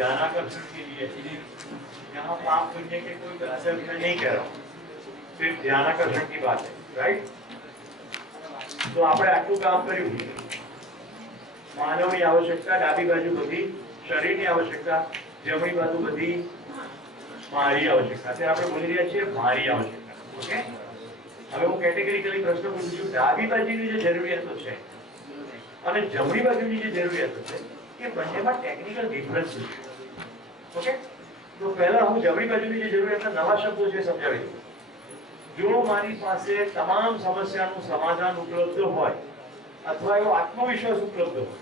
ध्यानाकर्षण के लिए यहाँ पाप पुण्य के कोई असर मैं नहीं कह रहा हूँ, सिर्फ ध्यानाकर्षण की बात है, राइट। तो આપણે આટલું કામ કર્યું, માનવની આવશ્યકતા ડાબી બાજુ બધી, શરીરની આવશ્યકતા જમણી બાજુ બધી, મારી આવશ્યકતા તે આપણે બોલી રહ્યા છીએ મારી આવશ્યકતા, ઓકે। હવે હું કેટેગરીકલી પ્રશ્ન પૂછું છું, ડાબી બાજુની જે જરૂરિયાતો છે અને જમણી બાજુની જે જરૂરિયાતો છે એ બંનેમાં ટેકનિકલ ડિફરન્સ છે, ઓકે। તો પહેલા હું જમણી બાજુની જે જરૂરિયાતના નવા શબ્દો છે સમજાવી દઉં। જો મારી પાસે તમામ સમસ્યાનું સમાધાન ઉપલબ્ધ હોય અથવા એવો આત્મવિશ્વાસ ઉપલબ્ધ હોય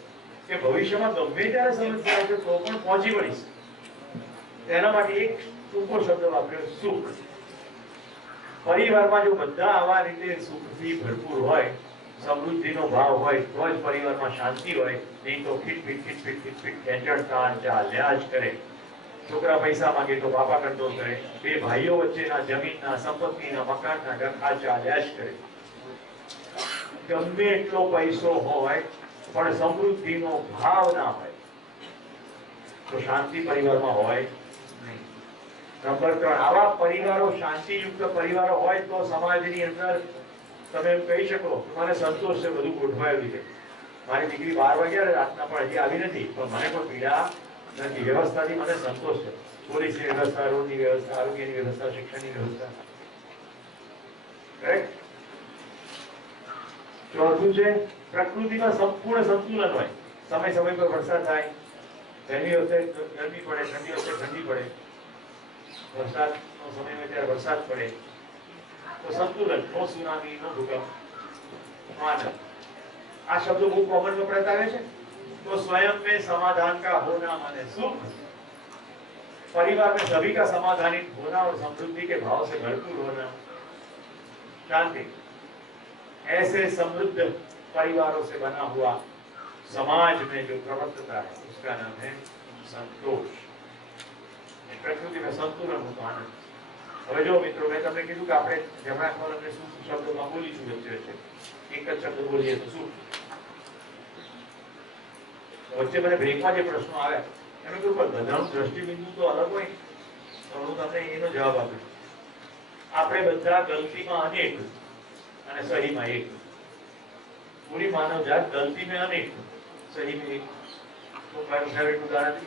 કે ભવિષ્યમાં ગમે ત્યારે સમસ્યા આવે તો પણ પહોંચી વળીશ, તેના માટે એક ટૂંકો શબ્દ વાપર્યો, સુખ। પરિવારમાં જો બધા આવા રીતે સુખથી ભરપૂર હોય, સમૃદ્ધિનો ભાવ હોય તો જ પરિવારમાં શાંતિ હોય, નહીં તો ખીટ ખીટ ખીટ ખીટ ખીટ ખીટ ખેંચણ તાણ ચાલ્યા જ કરે। છોકરા પૈસા માંગે તો બાપા કંટ્રોલ કરે, બે ભાઈઓ વચ્ચેના જમીનના સંપત્તિના મકાનના ડખા ચાલ્યા જ કરે। ગમે એટલો પૈસો હોય પણ સમૃદ્ધિનો ભાવ ના હોય તો શાંતિ પરિવારમાં હોય નહીં। નંબર 3, આવા પરિવારો શાંતિયુક્ત પરિવારો હોય તો સમાજની અંદર તમે એમ કહી શકો મને સંતોષ છે, બધું ગોઠવાયેલું છે, મારી દીકરી 12 વાગ્યા રાતના પણ હજી આવી નથી પણ મને કોઈ પીડા નથી, વ્યવસ્થાથી મને સંતોષ છે, પોલીસની વ્યવસ્થા, રોડની વ્યવસ્થા, આરોગ્યની વ્યવસ્થા, શિક્ષણની વ્યવસ્થા, કરેક્ટ। ચોથું છે પ્રકૃતિમાં સંપૂર્ણ સંતુલન હોય, સમય સમય પર વરસાદ થાય, ગરમી વખતે ગરમી પડે, ઠંડી વખતે ઠંડી પડે, વરસાદનો સમય હોય ત્યારે વરસાદ પડે તો સંતુલન, નો સુનામી, નો ભૂકંપ, નો આનંદ। આ શબ્દો બહુ કોમન વપરાતા આવે છે। तो स्वयं में समाधान का होना माने सुख, परिवार में सभी का समाधानित होना और समृद्धि के भाव से भरपूर होना शांति। ऐसे समृद्ध परिवारों से बना हुआ समाज में जो प्रवर्तता है उसका नाम है संतोष। प्रकृति में संतुलन हो तो आनंद। હવે જો મિત્રો મેં તમને કીધું કે આપણે જમણા ખોરાકને સુખ શબ્દમાં બોલીશું વચ્ચે વચ્ચે, એક જ શબ્દ બોલીએ તો સુખ। વચ્ચે મને બ્રેકમાં જે પ્રશ્નો આવ્યા એનું કહ્યું પણ બધાનું દ્રષ્ટિબિંદુ તો અલગ હોય, તો હું તમને એનો જવાબ આપીશ। આપણે બધા ગલતીમાં અનેક અને સહીમાં એક, પૂરી માનવજાત ગલતી में અનેક, સહી में એક। તો મારું ફેવરેટ ઉદાહરણ છે,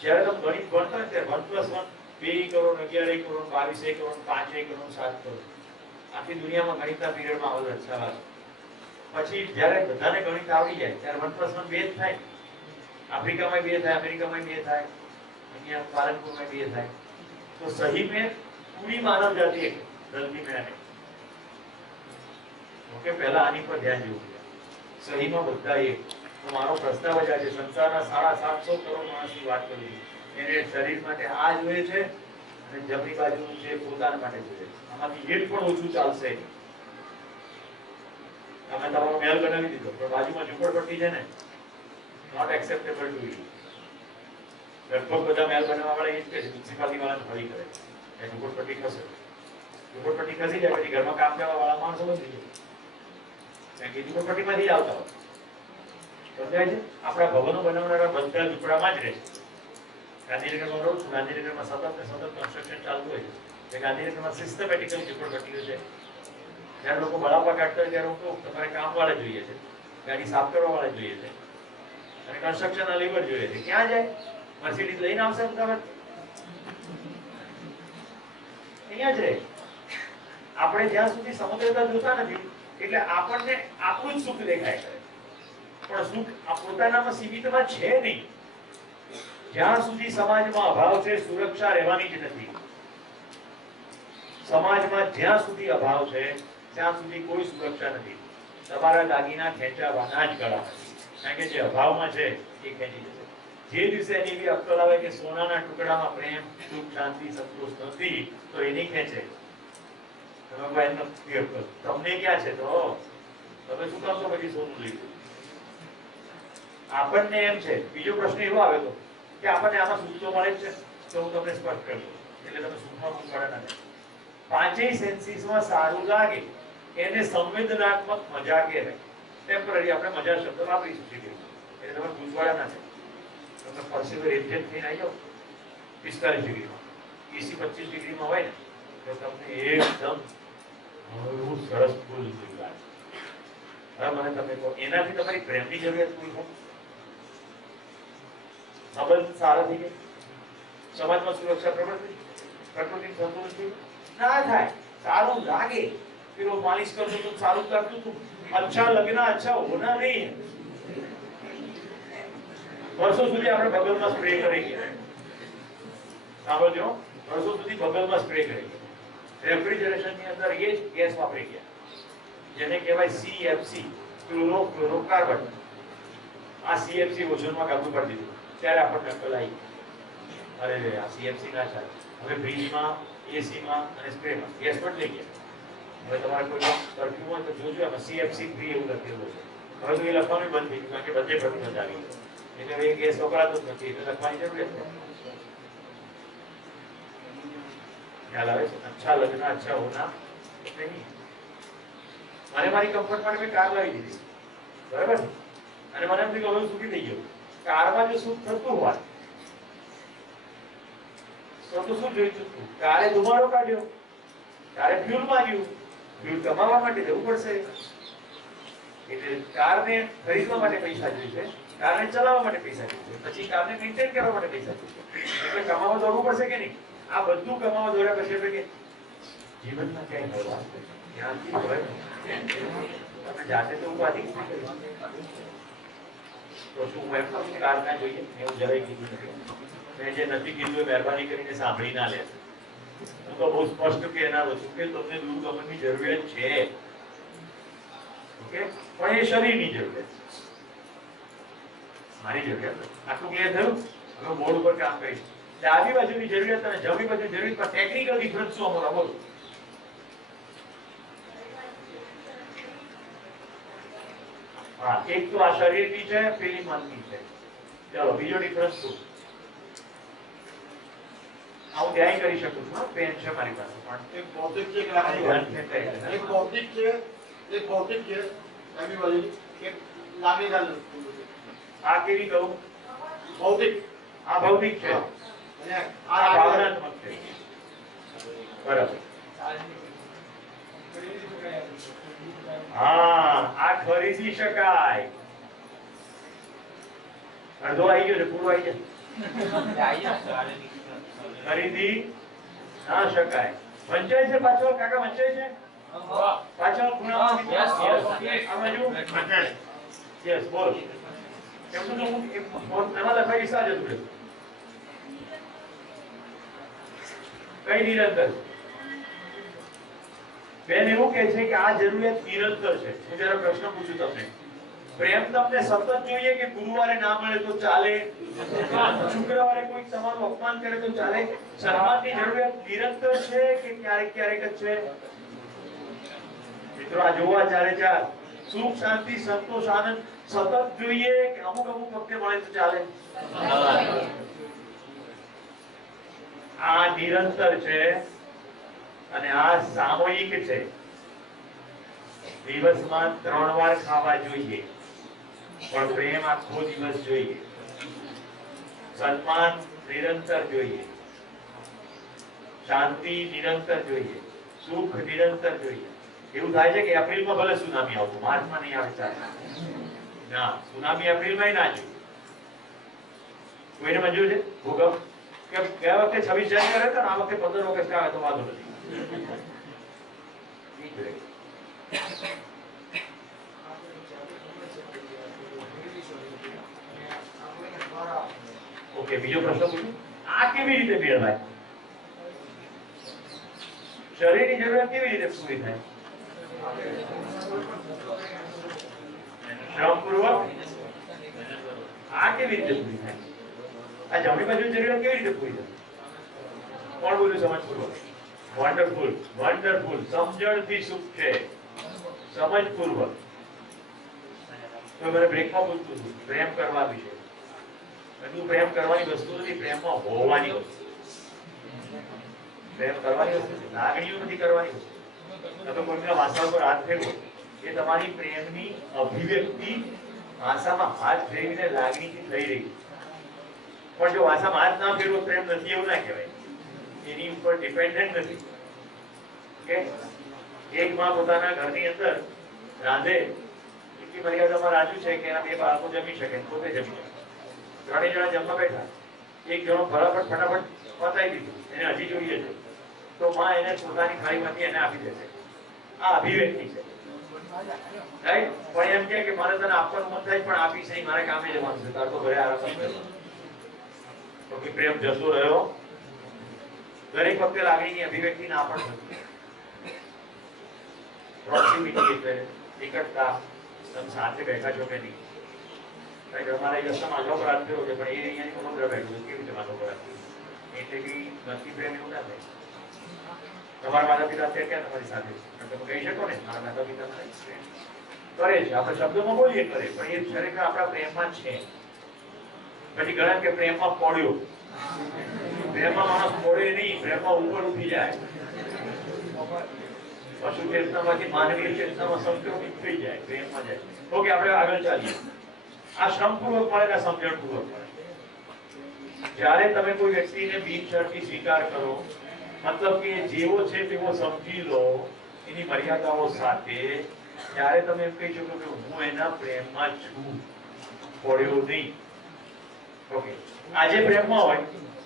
જ્યારે તમે ગણિત ભણતા હોય ત્યારે 1 + 1 2 કરોડ 11 કરોડ 22 કરોડ 5 કરોડ 7 કરોડ આખી દુનિયામાં ગણિતના પીરિયડમાં આવો સવાલ। પછી જ્યારે બધાને ગણિત આવડી જાય ત્યારે 1 + 1 2 થાય, आफ्रिकाમાં 2 થાય, અમેરિકામાં 2 થાય, અહીંયા પાલનપુરમાં 2 થાય। તો સહી में पूरी मानव जाति एक, गलती में अनेक, ओके। पहला आनी पर ध्यान देવું, સહીમાં બધા એક। તો મારો પ્રસ્તાવ જ આજે સંસારના 750 કરોડ માણસની વાત કરું છું, એને શરીર માટે આ જોઈએ છે અને જમણી બાજુનું છે પોતાના માટે જોઈએ છે, આમાંથી એક પણ ઓછું ચાલશે નહીં। તમે તમારો મહેલ બનાવી દીધો પણ બાજુમાં ઝૂંપડપટ્ટી છે ને, નોટ એક્સેપ્ટેબલ ટુ યુ। લગભગ બધા મહેલ બનાવવા વાળા એ જ કહે છે મ્યુનિસિપાલિટી વાળાને ફરી કરે કે ઝૂંપડપટ્ટી ખસે, ઝૂંપડપટ્ટી ખસી જાય પછી ઘરમાં કામ કરવા વાળા માણસો બની જાય, કારણ કે ઝૂંપડપટ્ટીમાંથી જ આવતા હોય, સમજાય છે। આપણા ભવનો બનાવનારા બધા ઝૂંપડામાં જ રહે છે। ગાંધીનગરમાં રહું છું, ગાંધીનગરમાં સતત કન્સ્ટ્રક્શન ચાલતું હોય છે, ગાંધીનગરમાં સિસ્ટમેટિકલ ઝૂંપડપટ્ટીઓ છે। જ્યારે લોકો બળાપા કાઢતા હોય ત્યારે હું તમારે કામ વાળા જોઈએ છે, ગાડી સાફ કરવા વાળા જોઈએ છે અને કન્સ્ટ્રક્શનના લેબર જોઈએ છે। ક્યાં જાય? મર્સિડીઝ લઈને આવશે અમદાવાદ? અહીંયા જ રહે। આપણે જ્યાં સુધી સમગ્રતા જોતા નથી એટલે આપણને આપણું જ સુખ દેખાય કરે, પણ સુખ આ પોતાનામાં સીમિતમાં છે નહીં। જ્યાં સુધી સમાજમાં અભાવ છે સુરક્ષા રહેવાની જ નથી। સમાજમાં જ્યાં સુધી અભાવ છે ત્યાં સુધી કોઈ સુરક્ષા નથી। તમારા દાગીના ખેંચાવાના જ ગળા નથી, કારણ કે જે અભાવમાં છે એ ખેંચી જશે। જે દિવસે એની એવી અક્કલ આવે કે સોનાના ટુકડામાં પ્રેમ, સુખ, શાંતિ, સંતોષ નથી તો એ નહીં ખેંચે। તમે ભાઈ નથી અક્કલ, તમને ક્યાં છે તો તમે શું કામ તો પછી સોનું લીધું? આપણને એમ છે। બીજો પ્રશ્ન એવો આવે તો કે આપણને આમાં સુખ તો મળે જ છે, તો હું તમને સ્પષ્ટ કરું એટલે તમે સુખમાં મૂકવાના નથી। પાંચેય સેન્સીસમાં સારું લાગે એને સંવેદનાત્મક મજા કહેવાય। ટેમ્પરરી આપણે મજા શબ્દ વાપરીશું, એટલે તમે પૂછવાના નથી। તમે પરસેવે રેડિયેટ થઈને આવી જાઓ 45 ડિગ્રીમાં, એસી 25 ડિગ્રીમાં હોય ને તો તમને એકદમ હળવું સરસ ફૂલ લાગે. હવે મને તમે કહો એનાથી તમારી પ્રેમની જરૂરિયાત પૂરી થાય? સંબંધ સારા થઈ ગયા, સમાજમાં સુરક્ષા પ્રબળ થઈ, પ્રકૃતિ સંતુલન થયું? ના થાય. સારું લાગે, પેલો માલિશ કરતો તો સારું લાગતું હતું, અચ્છા લગના અચ્છા હોના નહીં. વર્ષો સુધી આપણે બગલમાં સ્પ્રે કરી ગયા, સાંભળજો, વર્ષો સુધી બગલમાં સ્પ્રે કરી ગયા. રેફ્રિજરેશનની અંદર એ જ ગેસ વાપરી ગયા જેને કહેવાય સીએફસી, ક્લોરોફ્લોરોકાર્બન. આ સીએફસી ઓઝોનમાં કાબુ કરી દીધું ત્યારે આપણને અક્કલ આવી. અરે આ સીએફસી ના ચાલે. હવે ફ્રીજમાં, એસીમાં અને સ્પ્રેમાં ગેસ પણ લઈ ગયા. હવે તમારે કોઈ પરફ્યુમ હોય તો જોજો એમાં સીએફસી ફ્રી એવું લખેલું છે. હવે તો એ લખવાનું બંધ થઈ ગયું કારણ કે બધે પરફ્યુમ જ આવી ગયું. એટલે એ ગેસ વપરાતો જ નથી, એટલે લખવાની જરૂરિયાત નથી. ખ્યાલ આવે છે? અચ્છા લગના અચ્છા હોના નહીં. મને મારી કમ્ફર્ટ માટે મેં કાર લાવી દીધી, બરાબર, અને મને એમ થયું હવે સુખી થઈ ગયો. કારમાં જો સુખ થતું હોય તો શું જોઈતું હતું? કારે ધુમાડો કાઢ્યો, કારે ફ્યુલ માર્યું, ફ્યુલ કમાવા માટે જવું પડશે. એટલે કારને ખરીદવા માટે પૈસા જોઈશે, કારને ચલાવવા માટે પૈસા જોઈશે, પછી કારને મેન્ટેન કરવા માટે પૈસા જોઈશે. એટલે કમાવા દોડવું પડશે કે નહીં? આ બધું કમાવા દોડ્યા પછી એટલે કે જીવનમાં ક્યાંય મળવા ધ્યાનથી હોય તમે જાતે તો ઉપાધિ તો શું હું એમ કહું કાર ના જોઈએ? એવું જરાય કીધું નથી. મેં જે નથી કીધું એ મહેરબાની કરીને સાંભળી ના લેશે. હું તો બહુ સ્પષ્ટ કહેનારો છું કે તમને દૂરગમનની જરૂરિયાત છે, ઓકે, પણ એ શરીરની જરૂરિયાત છે, મારી જરૂરિયાત. આટલું ક્લિયર થયું? હવે બોર્ડ ઉપર કામ કરીશ. ડાબી બાજુની જરૂરિયાત અને જમણી બાજુની જરૂરિયાત પર ટેકનિકલ ડિફરન્સ શું અમારો બોલો? હા, એક તો આ શરીરની છે, પેલી મનની છે. ચાલો બીજો ડિફરન્સ શું? હું ધ્યાન કરી શકું છું. પેન છે મારી પાસે, પણ એક ભૌતિક છે, એક ભૌતિક છે, એક ભૌતિક છે, ડાબી બાજુની એક લાંબી ગાલ. આ કેવી કહું? ભૌતિક. આ ભૌતિક છે, અને આ ભાવનાત્મક છે, બરાબર. હા, આ ખરીદી શકાય. અડધો આવી ગયો છે, પૂરો આવી જાય. ખરીદી ના શકાય. વંચાય છે પાછળ? કાકા વંચાય છે પાછળ? ખૂણામાં યસ આ બાજુ યસ બોલ. કેમ તો હું એમાં લખાઈ સાજ હતું કઈ નિરંતર. બેન એવું કહે છે કે આ જરૂરિયાત નિરંતર છે. હું જરા પ્રશ્ન પૂછું તમને, પ્રેમ તમને સતત જોઈએ કે ગુરુવારે ના મળે તો ચાલે, શુક્રવારે કોઈ તમારું અપમાન કરે તો ચાલે? સન્માનની જરૂરિયાત નિરંતર છે કે ક્યારેક ક્યારેક જ છે? મિત્રો આ જોવા ચાલે ચાલ. સુખ શાંતિ સંતોષ આનંદ સતત જોઈએ કે અમુક અમુક વખતે મળે તો ચાલે? આ નિરંતર છે અને આ સામૂહિક છે. દિવસમાં 3 વાર ખાવા જોઈએ પણ પ્રેમ આખો દિવસ જોઈએ. સન્માન નિરંતર જોઈએ, શાંતિ નિરંતર જોઈએ, સુખ નિરંતર જોઈએ. એવું થાય છે કે એપ્રિલમાં ભલે સુનામી આવતું, માર્ચમાં નહીં આવે ચાલે. ના, સુનામી એપ્રિલમાં ના જોઈએ. કોઈને મંજૂર છે ભૂકંપ? કે ગયા વખતે 26 જાન્યુઆરી હતા, આ વખતે 15 ઓગસ્ટ આવે તો વાંધો નથી. ઓકે, બીજો પ્રશ્ન પૂછું. આ કેવી રીતે મેળવાય? શરીરની જરૂરિયાત કેવી રીતે પૂરી થાય? શ્રમપૂર્વક. આ કેવી રીતે પૂરી થાય? આ જમણી બાજુની જરૂરિયાત કેવી રીતે પૂરી થાય? કોણ બોલ્યું સમજપૂર્વક? Wonderful, wonderful. સમજણથી સુખ છે, સમજપૂર્વક. તો મને બ્રેકમાં પૂછતું હતું પ્રેમ કરવા વિશે. બધું પ્રેમ કરવાની વસ્તુ નથી, પ્રેમમાં હોવાની વસ્તુ. પ્રેમ કરવાની વસ્તુ છે, લાગણીઓ નથી કરવાની વસ્તુ. તો કોઈના માથા ઉપર હાથ ફેરવો એ તમારી પ્રેમની અભિવ્યક્તિ ભાષામાં હાથ ફેરવીને લાગણીથી થઈ રહી. પણ જો વાસામાં હાથ ના ફેરવો પ્રેમ નથી એવું ના કહેવાય. એની ઉપર ડિપેન્ડન્ટ નથી કે એક માં પોતાના ઘરની અંદર રાંધે એટલી મર્યાદામાં રાખ્યું છે કે એના બે બાળકો જમી શકે, પોતે જમી શકે. ત્રણેય જણા જમવા બેઠા, એક જણો ફટાફટ પતાવી દીધું, એને હજી જોઈએ છે, તો માં એને પોતાની થાળીમાંથી એને આપી દેશે. આ અભિવ્યક્તિ છે, રાઈટ? પણ એમ કે મારે તને આપવાનું મન થાય પણ આપીશ નહીં, મારે કામે જવાનું છે, તાર તો ઘરે આરામ કરવાનો. તો કે પ્રેમ જતો રહ્યો. દરેક વખતે લાગણીની અભિવ્યક્તિ ના પણ થતી. પ્રોક્સિમિટી એટલે નિકટતા, તમે સાથે બેઠા છો કે નહીં. અમારા રસ્તામાં માધવ પ્રાપ્ત થયો છે, પણ એ અહીંયાની સમુદ્ર બેઠું કેવી રીતે માધવ પ્રાપ્ત એટલે બી નથી પ્રેમ એવું ના થાય. તમારા માતા પિતા છે ક્યાં તમારી સાથે? તમે કહી શકો ને મારા માતા પિતા કરે છે, આપણે શબ્દોમાં બોલીએ કરે, પણ એ ખરેખર આપણા પ્રેમમાં છે. પછી ઘણા કે પ્રેમમાં પડ્યો. પ્રેમમાં માણસ પડે નહીં, પ્રેમમાં ઉપર ઉઠી જાય. પશુ ચેતનામાંથી માનવીય ચેતનામાં સંક્રમિત થઈ જાય, પ્રેમમાં જાય. ઓકે, આપણે આગળ ચાલીએ. આ શ્રમપૂર્વક મળે કે સમજણપૂર્વક મળે? જ્યારે તમે કોઈ વ્યક્તિને બિનશરતી સ્વીકાર કરો, મતલબ કે જેવો છે તેવો સમજી લો એની મર્યાદાઓ સાથે, ત્યારે તમે એમ કહી શકો કે હું એના પ્રેમમાં છું, પડ્યો નહીં. ઓકે, આજે પ્રેમમાં હોય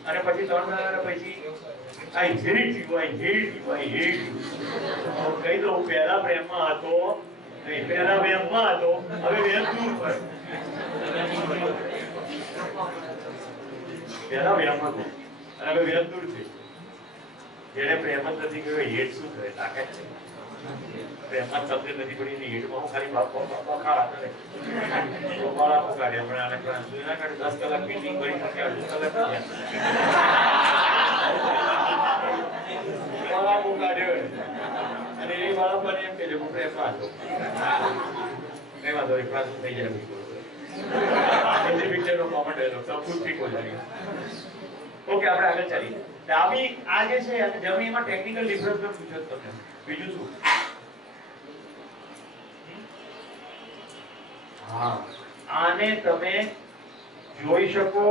અને પછી 3 મહિના પછી I hate you, I hate you, I hate you. કહી દઉં પહેલા પ્રેમમાં હતો, નહીં પહેલા પ્રેમમાં હતો, હવે પ્રેમ દૂર પર. પહેલા પ્રેમમાં હતો અને હવે પ્રેમ દૂર થઈ. જેને પ્રેમ જ નથી કર્યો હેટ શું કરે? તાકાત છે. પ્રેમમાં શબ્દ નથી પડી ને હેટમાં હું ખાલી બાપા ખાવા કરે. બાળા પોકાડે હમણાં આને પ્રાણ સુધી ના કાઢે. 10 કલાક મીટિંગ કરી શકે, અડધો કલાક બાળા પોકાડ્યો અને એ બાળા પણ એમ કે હું પ્રેમમાં હતો. નહીં વાંધો એક ક્લાસ થઈ જાય. હિન્દી પિક્ચરનો કોમેન્ટ એનો સબ કુછ ઠીક હો જાયેગા. ઓકે, આપણે આગળ ચાલીએ. ડાબી આ જે છે અને જમણીમાં ટેકનિકલ ડિફરન્સ પણ પૂછો તમને. બીજું શું? હા, આને તમે જોઈ શકો,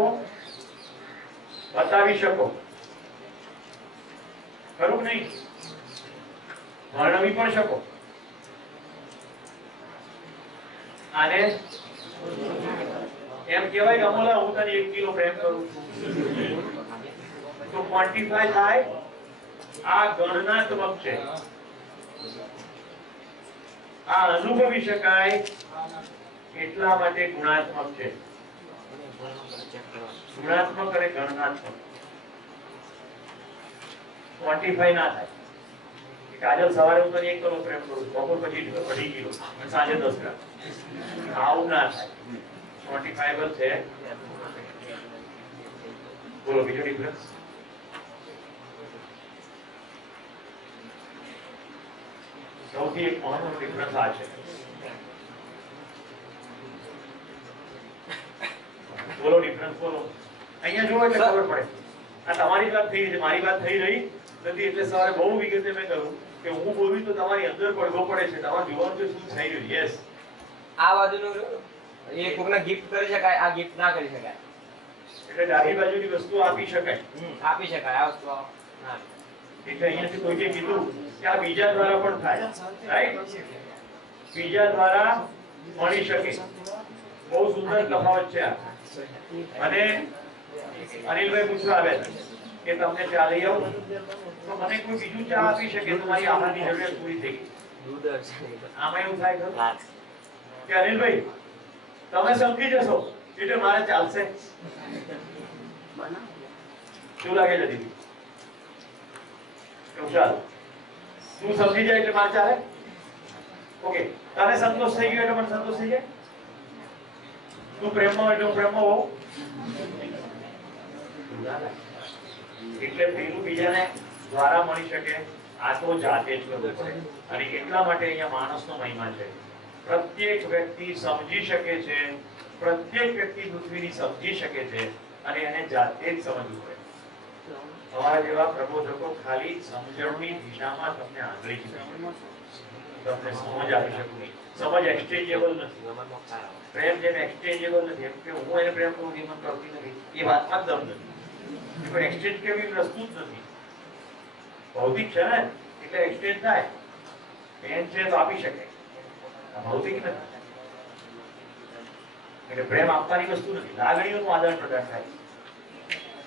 બતાવી શકો, ખરું નહીં? વર્ણવી પણ શકો. આને એમ કહેવાય કે અમોલા હું તને 1 કિલો પ્રેમ કરું છું, તો ક્વોન્ટિફાય થાય. આ ગણનાત્મક છે, આ અનુભવી શકાય એટલા માટે ગુણાત્મક છે. ગુણાત્મક અને ગણનાત્મક ક્વોન્ટિફાય ના થાય. કાજલ સવારે હું તને 1 કિલો પ્રેમ કરું છું, બપોર પછી 2.5 કિલો અને સાંજે 10 ગ્રામ. આવું ના થાય. ક્વોન્ટિફાયેબલ છે. બોલો બીજો ડિફરન્સ. સૌથી એક મહત્વનો ડિફરન્સ આ છે. બોલો ડિફરન્સ બોલો. અહીંયા જોવો એટલે ખબર પડે. આ તમારી વાત થઈ છે, મારી વાત થઈ રહી નથી. એટલે સવારે બહુ વિગતે મેં કહ્યું કે હું બોલું તો તમારી અંદર પડઘો પડે છે. તમારે જોવાનું છે શું થઈ રહ્યું. યસ, આ બાજુનું એ કોકને ગિફ્ટ કરી શકાય, આ ગિફ્ટ ના કરી શકાય. એટલે ડાબી બાજુની વસ્તુ આપી શકાય, આપી શકાય. આ વસ્તુ ના. એટલે અહીંયાથી કોઈએ કીધું કે આ બીજા દ્વારા પણ થાય, રાઈટ? બીજા દ્વારા મળી શકે. બહુ સુંદર તફાવત છે આ. અને અનિલભાઈ પૂછવા આવ્યા કે તમને ચા લઈ આવું, તો મને કોઈ બીજું ચા આપી શકે તો મારી આહારની જરૂરિયાત પૂરી થઈ ગઈ. આમાં એવું થાય ખરું કે અનિલભાઈ તમે સમજી જશો એટલે મારે ચાલશે. શું લાગે છે દીદી? ચાલ, તું સમજી જાય એટલે મારે ચાલે. ઓકે, તને સંતોષ થઈ ગયો એટલે મને સંતોષ થઈ જાય. તું પ્રેમમાં હોય એટલે હું પ્રેમમાં હોઉં. એટલે પેલું બીજાને દ્વારા મળી શકે, આ તો જાતે જ કરવું પડે. અને એટલા માટે અહીંયા માણસનો મહિમા છે. પ્રત્યેક વ્યક્તિ સમજી શકે છે, પ્રત્યેક વ્યક્તિ પૃથ્વીની સમજી શકે છે અને એને જાતે જ સમજવું પડે. અમારા જેવા પ્રબોધકો ખાલી સમજણની દિશામાં તમને આંગળી ચીંધે છે. તમને સમજ આપી શકું નહીં. સમજ એક્સચેન્જેબલ નથી. પ્રેમ જેમ એક્સચેન્જેબલ નથી, એમ કે હું એને પ્રેમ કરું છું, એ મને કરતી નથી, એ વાતમાં જ દમ નથી. એ કોઈ એક્સચેન્જ કેવી વસ્તુ જ નથી. ભૌતિક છે ને એટલે એક્સચેન્જ થાય. પેન છે તો આપી શકે, ભૌતિક નથી. એટલે પ્રેમ આપવાની વસ્તુ નથી. લાગણીઓનું આદાન પ્રદાન થાય,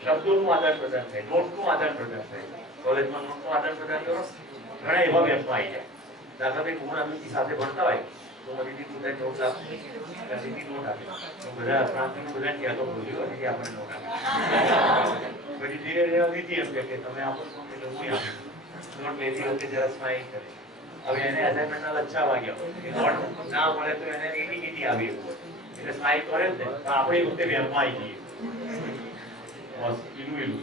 શબ્દોનું આદાન પ્રદાન થાય, નોટનું આદાન પ્રદાન થાય. કોલેજમાં નોટનું આદાન પ્રદાન કરો, ઘણા એવા વેપમાં આવી જાય. દાખલા તરીકે હું અમિતની સાથે ભણતા હોય તો અમિતની તું નોટ આપી, અમિતની નોટ આપી, તો બધા પ્રાંતિક બધા કહેતો બોલ્યો કે આપણે નોટ આપી. પછી ધીરે ધીરે અમિત એમ કે તમે આપો છો એટલે હું આપું. નોટ લેતી વખતે જરા સ્માઈલ કરે. હવે એને અસાઇનમેન્ટના લચ્છા વાગ્યા, નોટ ના મળે તો એને ઈટી આવી એટલે સ્માઈલ કરે ને, તો આપણે વખતે વેપમાં આવી જઈએ. બસ ઈલું ઈલું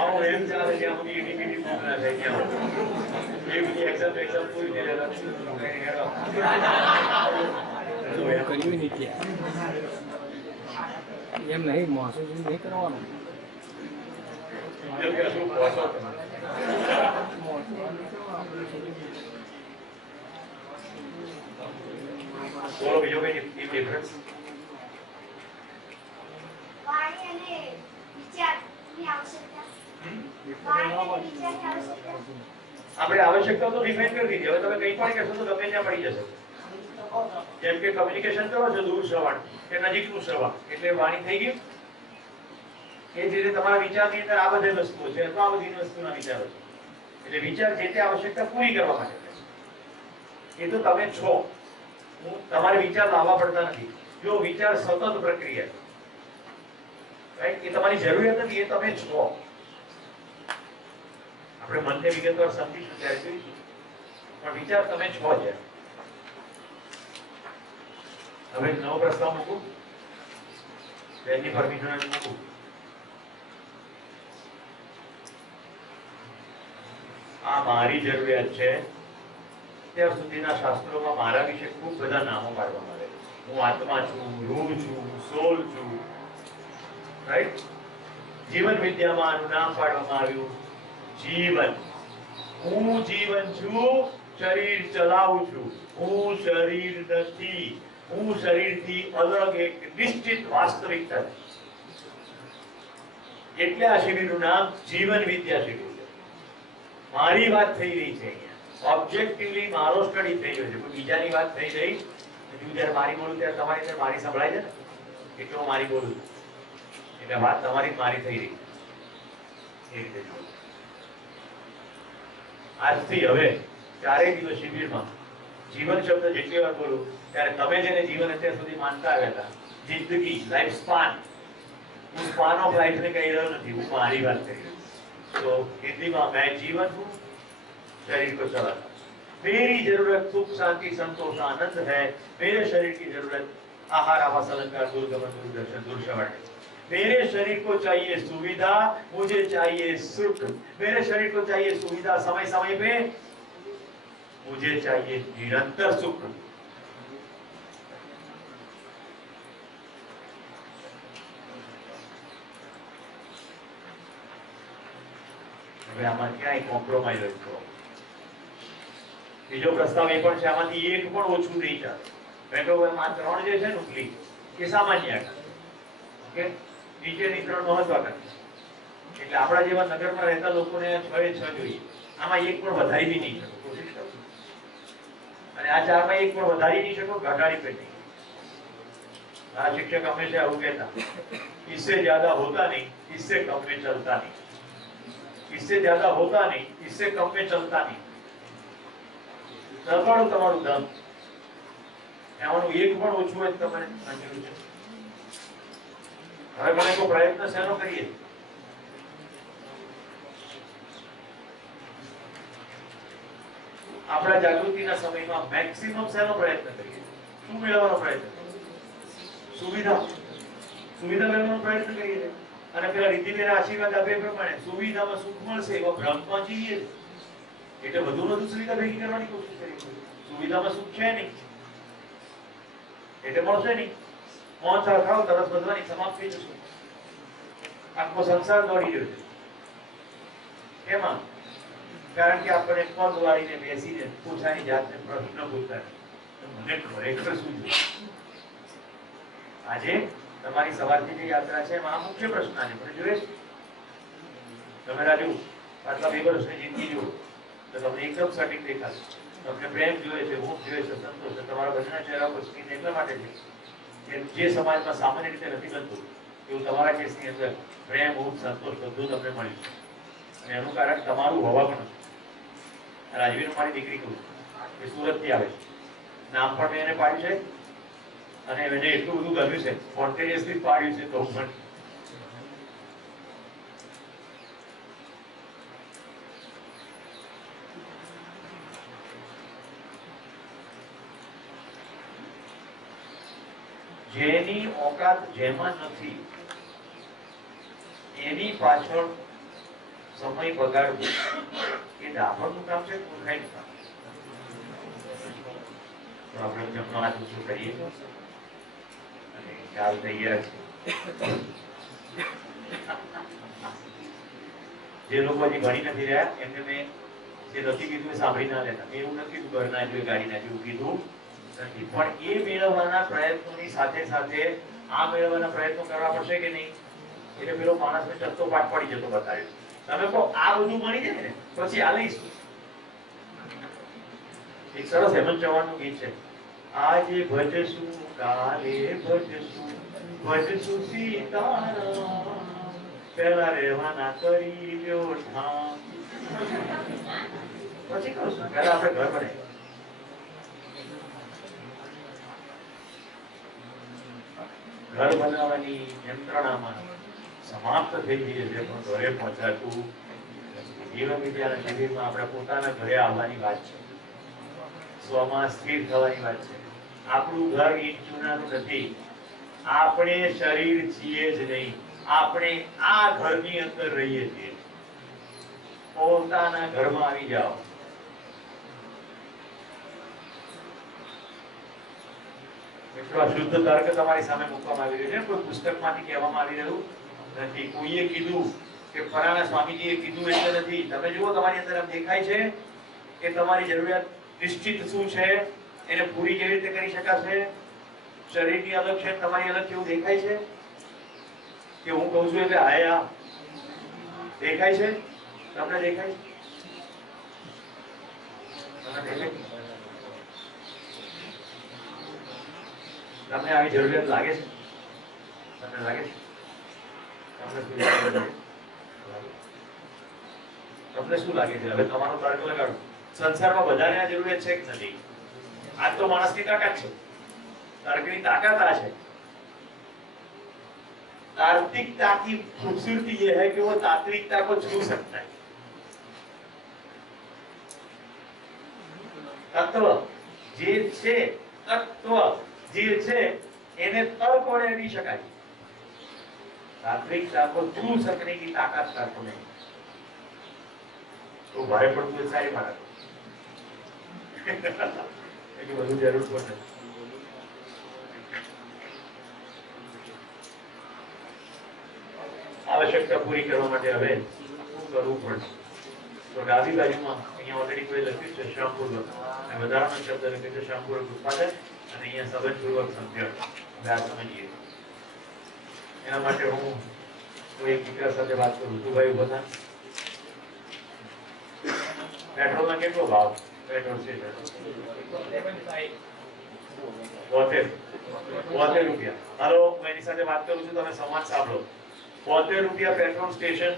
આવો એમ ચાલે ત્યાં સુધી ઈટી ના થાય ત્યાં એ બધી એક્ઝામ પૂરી થઈ જાય એમ નહીં મહસૂસ નહીં કરવાનું. બોલો બીજો કઈ ડિફરન્સ? વાણી અને વિચારની આવશ્યકતા. વાણી અને વિચારની આવશ્યકતા. આપણે આવશ્યકતા તો ડિફાઇન કરી દીધી. હવે તમે કંઈ પણ કહેશો તો ગમે ત્યાં પડી જશે. જેમ કે કમ્યુનિકેશન કરો છો દૂર શ્રવણ કે નજીકનું શ્રવણ એટલે વાણી થઈ ગયું. એ જ રીતે તમારા વિચારની અંદર આ બધી વસ્તુઓ છે, તો આ બધી વસ્તુના વિચારો છે. એટલે વિચાર જે તે આવશ્યકતા પૂરી કરવા માટે એ તો તમે છો. હું તમારે વિચાર લાવવા પડતા નથી. જો વિચાર સતત પ્રક્રિયા છે, રાઈટ, એ તમારી જરૂરિયાત નથી, એ તમે છો. આપણે મનને વિગતવાર સમજીશું ત્યારે જોઈશું, પણ વિચાર તમે છો જ. હવે નવો પ્રસ્તાવ મૂકું, બેનની પરમિશન મૂકું. આ મારી જરૂરિયાત છે. અત્યાર સુધીના શાસ્ત્રોમાં મારા વિશે ખૂબ બધા નામો પાડવામાં આવે. હું આત્મા છું, રૂહ છું, સોલ છું, રાઈટ. જીવન વિદ્યામાં આનું નામ પાડવામાં આવ્યું જીવન. હું જીવન છું, શરીર ચલાવું છું. હું શરીર નથી. હું શરીરથી અલગ એક નિશ્ચિત વાસ્તવિકતા છે. એટલે આ શિબિરનું નામ જીવન વિદ્યા શિબિર છે. મારી વાત થઈ રહી છે અહીંયા. ઓબ્જેક્ટિવલી મારો સ્ટડી થઈ રહ્યો છે. કોઈ બીજાની વાત થઈ રહી. હું જ્યારે મારી બોલું ત્યારે તમારી અંદર મારી સંભળાય છે ને, એટલે હું મારી બોલું છું. એટલે વાત તમારી મારી થઈ રહી. એ રીતે જોયું. આજથી હવે 4 દિવસ શિબિરમાં જીવન શબ્દ જેટલી વાર બોલું ત્યારે તમે જેને જીવન અત્યાર સુધી માનતા આવ્યા હતા, જિંદગી, લાઈફ સ્પાન, હું સ્પાન ઓફ લાઈફને કહી રહ્યો નથી, હું મારી વાત કરી રહ્યો છું. તો હિન્દીમાં मैं जीवन हूँ, शरीर को चलाता, मेरी जरूरत सुख शांति संतोष आनंद है, मेरे शरीर की जरूरत आहार आवास अलंकार दूरगमन दूरदर्शन दूरश्रवण है. मेरे शरीर को चाहिए सुविधा, मुझे चाहिए सुख. मेरे शरीर को चाहिए सुविधा समय समय पे, मुझे चाहिए निरंतर सुख. હવે આમાં ક્યાંય કોમ્પ્રોમાઇઝ હોય તો બીજો પ્રસ્તાવ એ પણ છે, આમાંથી એક પણ ઓછું નહીં ચાલે. પેટ્રોલમાં 3 જે છે ને ઉપલી એ સામાન્ય ઓકે, નીચેની 3 મહત્વાકાંક્ષી. એટલે આપણા જેવા નગરમાં રહેતા લોકોને 6 એ 6 જોઈએ. આમાં એક પણ વધારી બી નહીં શકો, કોશિશ કરો. અને આ 4 માં એક પણ વધારી નહીં શકો, ઘટાડી પણ નહીં. આ શિક્ષક હંમેશા આવું કહેતા, इससे ज्यादा होता नहीं, इससे कम में चलता नहीं. इससे ज्यादा होता नहीं, इससे कम में चलता नहीं. દબાણું તમારું દમ, એમાંનું એક પણ ઓછું હોય તમારે મંજૂર છે. હવે મને કોઈ પ્રયત્ન શેનો કરીએ? આપણા જાગૃતિના સમયમાં મેક્સિમમ શેનો પ્રયત્ન કરીએ? શું મેળવવાનો પ્રયત્ન? સુવિધા. સુવિધા મેળવવાનો પ્રયત્ન કરીએ. અને પેલા રીતિબેન આશીર્વાદ આપે પ્રમાણે સુવિધામાં સુખ મળશે એવા ભ્રમમાં જીવીએ. એટલે વધુ સુવિધા ભેગી કરવાની કોશિશ કરી. સુવિધામાં સુખ છે નહીં એટલે મળશે નહીં. મોહન થાળ ખાવ તરસ વધવાની સમાપ્ત થઈ જશે. આખો સંસાર દોડી રહ્યો છે. એમાં કારણ કે આપણે પગ વાળીને બેસીને પોતાની જાતને પ્રશ્ન પૂછતા મને ખરેખર શું છે. આજે તમારી સવારની જે યાત્રા છે એમાં આ મુખ્ય પ્રશ્ન છે. પણ જોઈએ તમે રાજુ આટલા 2 વર્ષની જિંદગી જુઓ તો તમને એકદમ સટીક દેખાશે. તમને પ્રેમ જોઈએ છે, ઊંઘ જોઈએ છે, સંતોષ છે. તમારા બધાના ચહેરા પર સ્કીન એટલા માટે છે કે જે સમાજમાં સામાન્ય રીતે નથી બનતું એવું તમારા કેસની અંદર પ્રેમ, ઊંઘ, સંતોષ બધું તમને મળ્યું છે. અને એનું કારણ તમારું હોવા પણ છે. રાજવીર મારી દીકરી કહું એ સુરતથી આવે છે. નામ પણ મેં એને પાડ્યું છે અને એને એટલું બધું ગમ્યું છે સ્પોન્ટેનિયસલી પાડ્યું છે તો પણ જેની ઓકાત જેમાં નથી એની પાછળ સમય બગાડવો એ ડાભરનું કામ છે, મૂર્ખાઈનું કામ. તો આપણે જમનો હાથ ઊંચો કરીએ અને ચાલ તૈયાર છે. જે લોકો હજી ભણી નથી રહ્યા એમને મેં જે નથી કીધું એ સાંભળી ના લેતા. મેં એવું નથી કીધું ઘર ના જોઈએ, ગાડી ના જોઈએ કીધું નથી. પણ એ મેળવવાના પ્રયત્નોની સાથે સાથે આ મેળવવાના પ્રયત્નો કરવા પડશે કે નહીં. એટલે પેલો માણસને ચત્તો પાઠ પડી જતો બતાવ્યો. તમે કહો આ બધું મળી જાય ને પછી આ લઈશું. એક સરસ હેમંત ચૌહાણનું ગીત છે, આજે ભજશું કાલે ભજશું ભજશું સીતારામ પહેલા રહેવાના કરી લ્યો ઠામ. પછી કરશું. પહેલા આપણે ઘર બનાવીએ. ઘર બનાવવાની યંત્રણામાં સમાપ્ત થઈ ગઈ છે પણ ઘરે પહોંચાતું જીવન વિદ્યાના શિબિરમાં આપણે પોતાના ઘરે આવવાની વાત છે. સ્વમાં સ્થિર થવાની વાત છે. આપણું ઘર ઈંટ ચૂનાનું નથી. આપણે શરીર છીએ જ નહીં, આપણે આ ઘરની અંદર રહીએ છીએ. પોતાના ઘરમાં આવી જાઓ. મિત્રો શુદ્ધ તર્ક તમારી સામે મૂકવામાં આવી રહ્યો છે. કોઈ પુસ્તકમાંથી કહેવામાં આવી રહ્યું નથી. કોઈએ કીધું કે ફલાણા સ્વામીજીએ કીધું એટલે નથી. તમે જુઓ તમારી અંદર આમ દેખાય છે કે તમારી જરૂરિયાત નિશ્ચિત શું છે, એને પૂરી કેવી રીતે કરી શકાશે. શરીરની અલગ છે, તમારી અલગ કેવું દેખાય છે કે હું કહું છું એટલે આયા દેખાય છે. તમને દેખાય છે? તમને દેખાય? તમને આવી જરૂરિયાત લાગે છે? તમને લાગે છે? તમને શું લાગે છે? હવે તમારો તર્ક લગાડો. સંસારમાં બધાને આ જરૂરિયાત છે કે નથી? આ તો માણસની તાકાત છે. તર્કની ताकत आ है। तार्किकता की खूबसूरती यह है कि वो तात्विकता को छू सकता है। तत्व जे छे तत्व जे छे એને તર્ક વડે અડી શકાય। तात्विकता को छू सकने की ताकत तर्क में तो भाई पर कोई सारी मारा એટલી બધું જરૂર પડે। आवश्यकता पूरी करवा માટે હવે શું કરવું પડશે? તો ડાબી બાજુમાં અહીંયા ઓલરેડી કોઈ લખ્યું છે શ્રમપૂર્વક અને વધારાનો શબ્દ લખ્યો છે શ્રમપૂર્વક ઉત્પાદન અને અહીંયા સંબંધપૂર્વક સમજણ। હવે આ સમજીએ એના માટે હું કોઈ એક દીકરા સાથે વાત કરું છું। ભાઈ ઉભા થા। પેટ્રોલનો કેટલો ભાવ? પેટ્રોલ છે 72 રૂપિયા। હાલો હું એની સાથે વાત કરું છું, તમે સંવાદ સાંભળો। 72 રૂપિયા પેટ્રોલ સ્ટેશન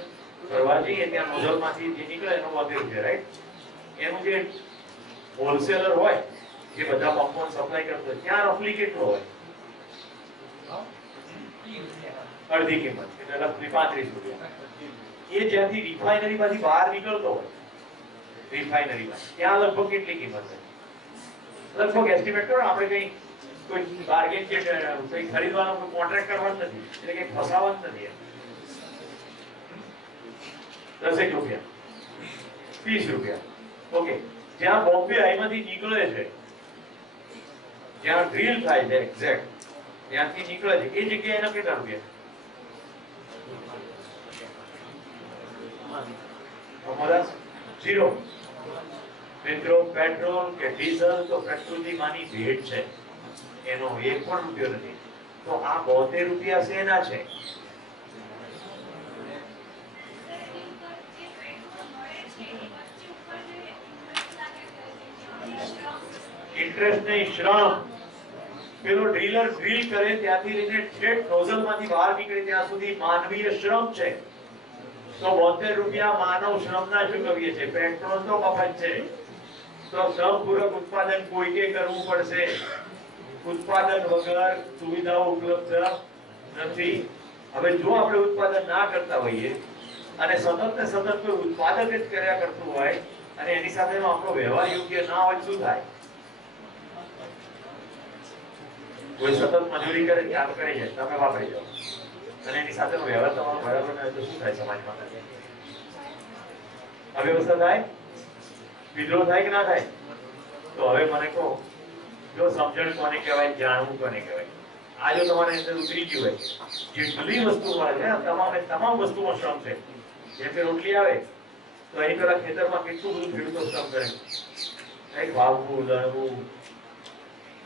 કરવા જઈએ ત્યાં નોઝલમાંથી જે નીકળે એનો 72 રૂપિયા, રાઈટ? એનું જે હોલસેલર હોય જે બધા પંપોને સપ્લાય કરતો હોય ત્યાં રફલી કેટલો હોય? અડધી કિંમત એટલે લગભગ 35 રૂપિયા। એ જ્યાંથી રિફાઇનરીમાંથી બહાર નીકળતો હોય રિફાઇનરીમાં ત્યાં લગભગ કેટલી કિંમત છે? લગભગ એસ્ટિમેટ કરો, આપણે કઈ કોઈ બાર્ગેન કે કઈ ખરીદવાનો કોઈ કોન્ટ્રાક્ટ કરવાનો નથી, એટલે કે ફસાવાનું નથી। 10 રૂપિયા 30 રૂપિયા ઓકે। જ્યાં બોમ્બે હાઈમાંથી નીકળે છે, જ્યાં ડ્રીલ થાય છે એક્ઝેક્ટ ત્યાંથી નીકળે છે એ જગ્યાએ એના કેટલા રૂપિયા? અમારા 0. મિત્રો પેટ્રોલ કે ડીઝલ તો પ્રકૃતિમાંની ભેટ છે, એનો એક પણ રૂપિયો નથી. તો આ 72 રૂપિયા શેના છે? ઇન્ટરેસ્ટ નહીં, શ્રમ. પેલો ડ્રીલર ડ્રીલ કરે ત્યાંથી લઈને ઠેઠ નોઝલમાંથી બહાર નીકળે ત્યાં સુધી માનવીય શ્રમ છે. તો 72 રૂપિયા માનવ શ્રમના ચૂકવીએ છે. પેટ્રોલ તો મફત છે. તો શ્રમપૂર્વક ઉત્પાદન કોઈને કરવું પડશે. ઉત્પાદન વગર સુવિધાઓ ઉપલબ્ધ નથી. હવે જો આપણે ઉત્પાદન ના કરતા હોઈએ અને સતત ને સતત કોઈ ઉત્પાદક જ કર્યા કરતું હોય અને એની સાથેનો આપણો વ્યવહાર યોગ્ય ના હોય, શું થાય? કોઈ સતત મજૂરી કરે ત્યાં કરી જાય, તમે વાપરી જાઓ અને એની સાથેનો વ્યવહાર તમારો બરાબર ન હોય તો શું થાય? સમાજમાં અવ્યવસ્થા થાય, વિદ્રોહ થાય કે ના થાય? તો હવે મને કહો, જો સમજણ કોને કહેવાય, જાણવું કોને કહેવાય? આ જો તમારી અંદર ઉતરી ગયું હોય, જેટલી વસ્તુ મળે છે તમામ વસ્તુમાં શ્રમ છે. જેમ કે રોટલી આવે તો અહીં પેલા ખેતરમાં કેટલું બધું ખેડૂતો શ્રમ કરે, કંઈક વાવવું, લણવું,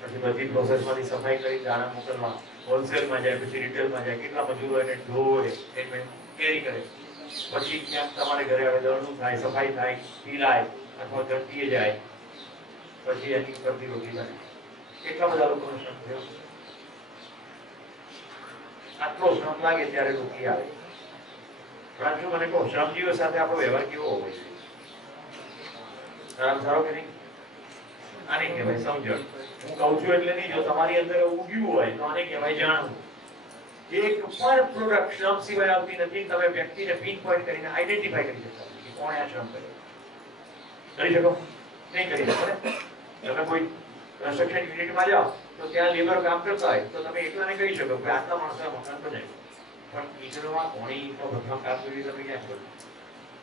પછી બધી પ્રોસેસમાંથી સફાઈ કરી દાણા મોકલવા, હોલસેલમાં જાય, પછી રિટેલમાં જાય, કેટલા મજૂરો એને ઢોળે, એને કેરી કરે, પછી ક્યાંક તમારે ઘરે આવે દળનું થાય, સફાઈ થાય, પીલાય અથવા ધરતીએ જાય, પછી એની પરથી રોટી બને. કેટલા બધા લોકોનો શ્રમ થયો. આટલો શ્રમ લાગે ત્યારે રોટી આવે. પરંતુ મને કહો, શ્રમજીવીઓ સાથે આપણો વ્યવહાર કેવો હોવો જોઈએ? સારો કે નહીં? આને કહેવાય સમજણ. હું કહું છું એટલે નહીં, જો તમારી અંદર ઉગ્યું હોય તો આને કહેવાય જાણવું. એક પણ પ્રોડક્ટ શ્રમ સિવાય આવતી નથી. તમે વ્યક્તિને પિન પોઈન્ટ કરીને આઈડેન્ટિફાઈ કરી શકતા કે કોણે આ શ્રમ કર્યો. કરી શકો? નહીં કરી શકો ને? તમે કોઈ કન્સ્ટ્રક્શન યુનિટમાં જાઓ તો ત્યાં લેબર કામ કરતા હોય તો તમે એકલાને કહી શકો કે આટલા માણસોએ મકાન બનાવ્યું, પણ ઈંટોમાં કોણે ઈંટો ભઠ્ઠામાં કામ કર્યું તમે ક્યાં કર્યું?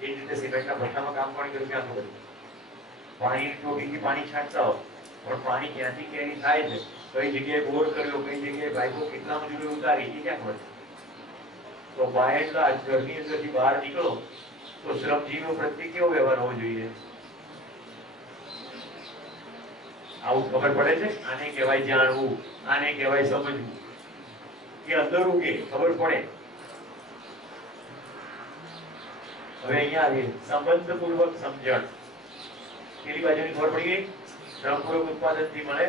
એ જ રીતે સિમેન્ટના ભઠ્ઠામાં કામ કોણે કર્યું, ક્યાં કર્યું? પાણી ટોટીથી પાણી છાંટતા હોય, પણ પાણી ક્યાંથી કેરી થાય છે, કઈ જગ્યાએ બોર કર્યો, કઈ જગ્યાએ પાઇપો કેટલા મજૂરી ઉતારી, એ ક્યાં ખબર? તો બહારના ઘરની અંદરથી બહાર નીકળો તો શ્રમજીવીઓ પ્રત્યે કેવો વ્યવહાર હોવો જોઈએ? આવું ખબર પડે છે? આને કહેવાય જાણવું, આને કહેવાય સમજવું. કે અંદર ઉગે ખબર પડે. હવે અહીંયા આવીએ, સંબંધપૂર્વક સમજણ. પેલી બાજુની ખબર પડી ગઈ, શ્રમપૂર્વક ઉત્પાદનથી મળે.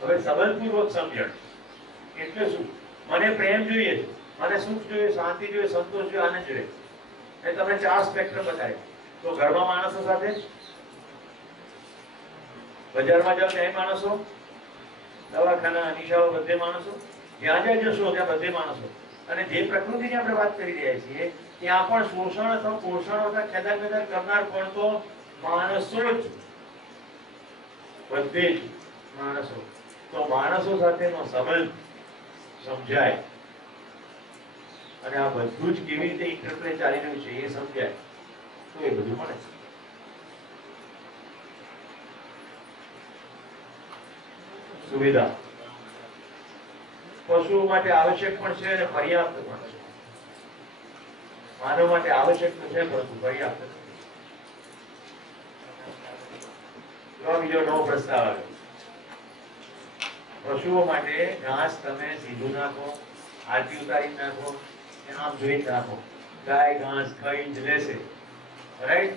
હવે સંબંધપૂર્વક સમજણ એટલે શું? મને પ્રેમ જોઈએ છે, મને સુખ જોઈએ, શાંતિ જોઈએ, સંતોષ જોઈએ, આનંદ જોઈએ. એ તમને 4 સ્પેક્ટ્રમ બતાવ્યું. તો ઘરમાં માણસો સાથે, બજારમાં જાવ ત્યાં માણસો, દવાખાના, નિશાળો, બધે માણસો, જ્યાં જ્યાં જશો ત્યાં બધે માણસો. અને જે પ્રકૃતિની આપણે વાત કરી રહ્યા છીએ ત્યાં પણ શોષણ અથવા પોષણ અથવા ખેદાખેદાર કરનાર પણ તો માણસો જ, બધે જ માણસો. તો માણસો સાથેનો સંબંધ સમજાય અને આ બધું જ કેવી રીતે ઇન્ટરપ્લે ચાલી રહ્યું છે એ સમજાય તો એ બધું મળે. સુવિધા પશુઓ માટે આવશ્યક પણ છે અને પર્યાપ્ત પણ છે. માનવ માટે આવશ્યક તો છે પરંતુ પર્યાપ્ત નથી. બીજો નવો પ્રસ્તાવ આવ્યો. પશુઓ માટે ઘાસ તમે સીધું નાખો, આરતી ઉતારી નાખો, આમ જોઈ નાખો, ગાય ઘાસ ખાઈ જ લેશે. રાઈટ?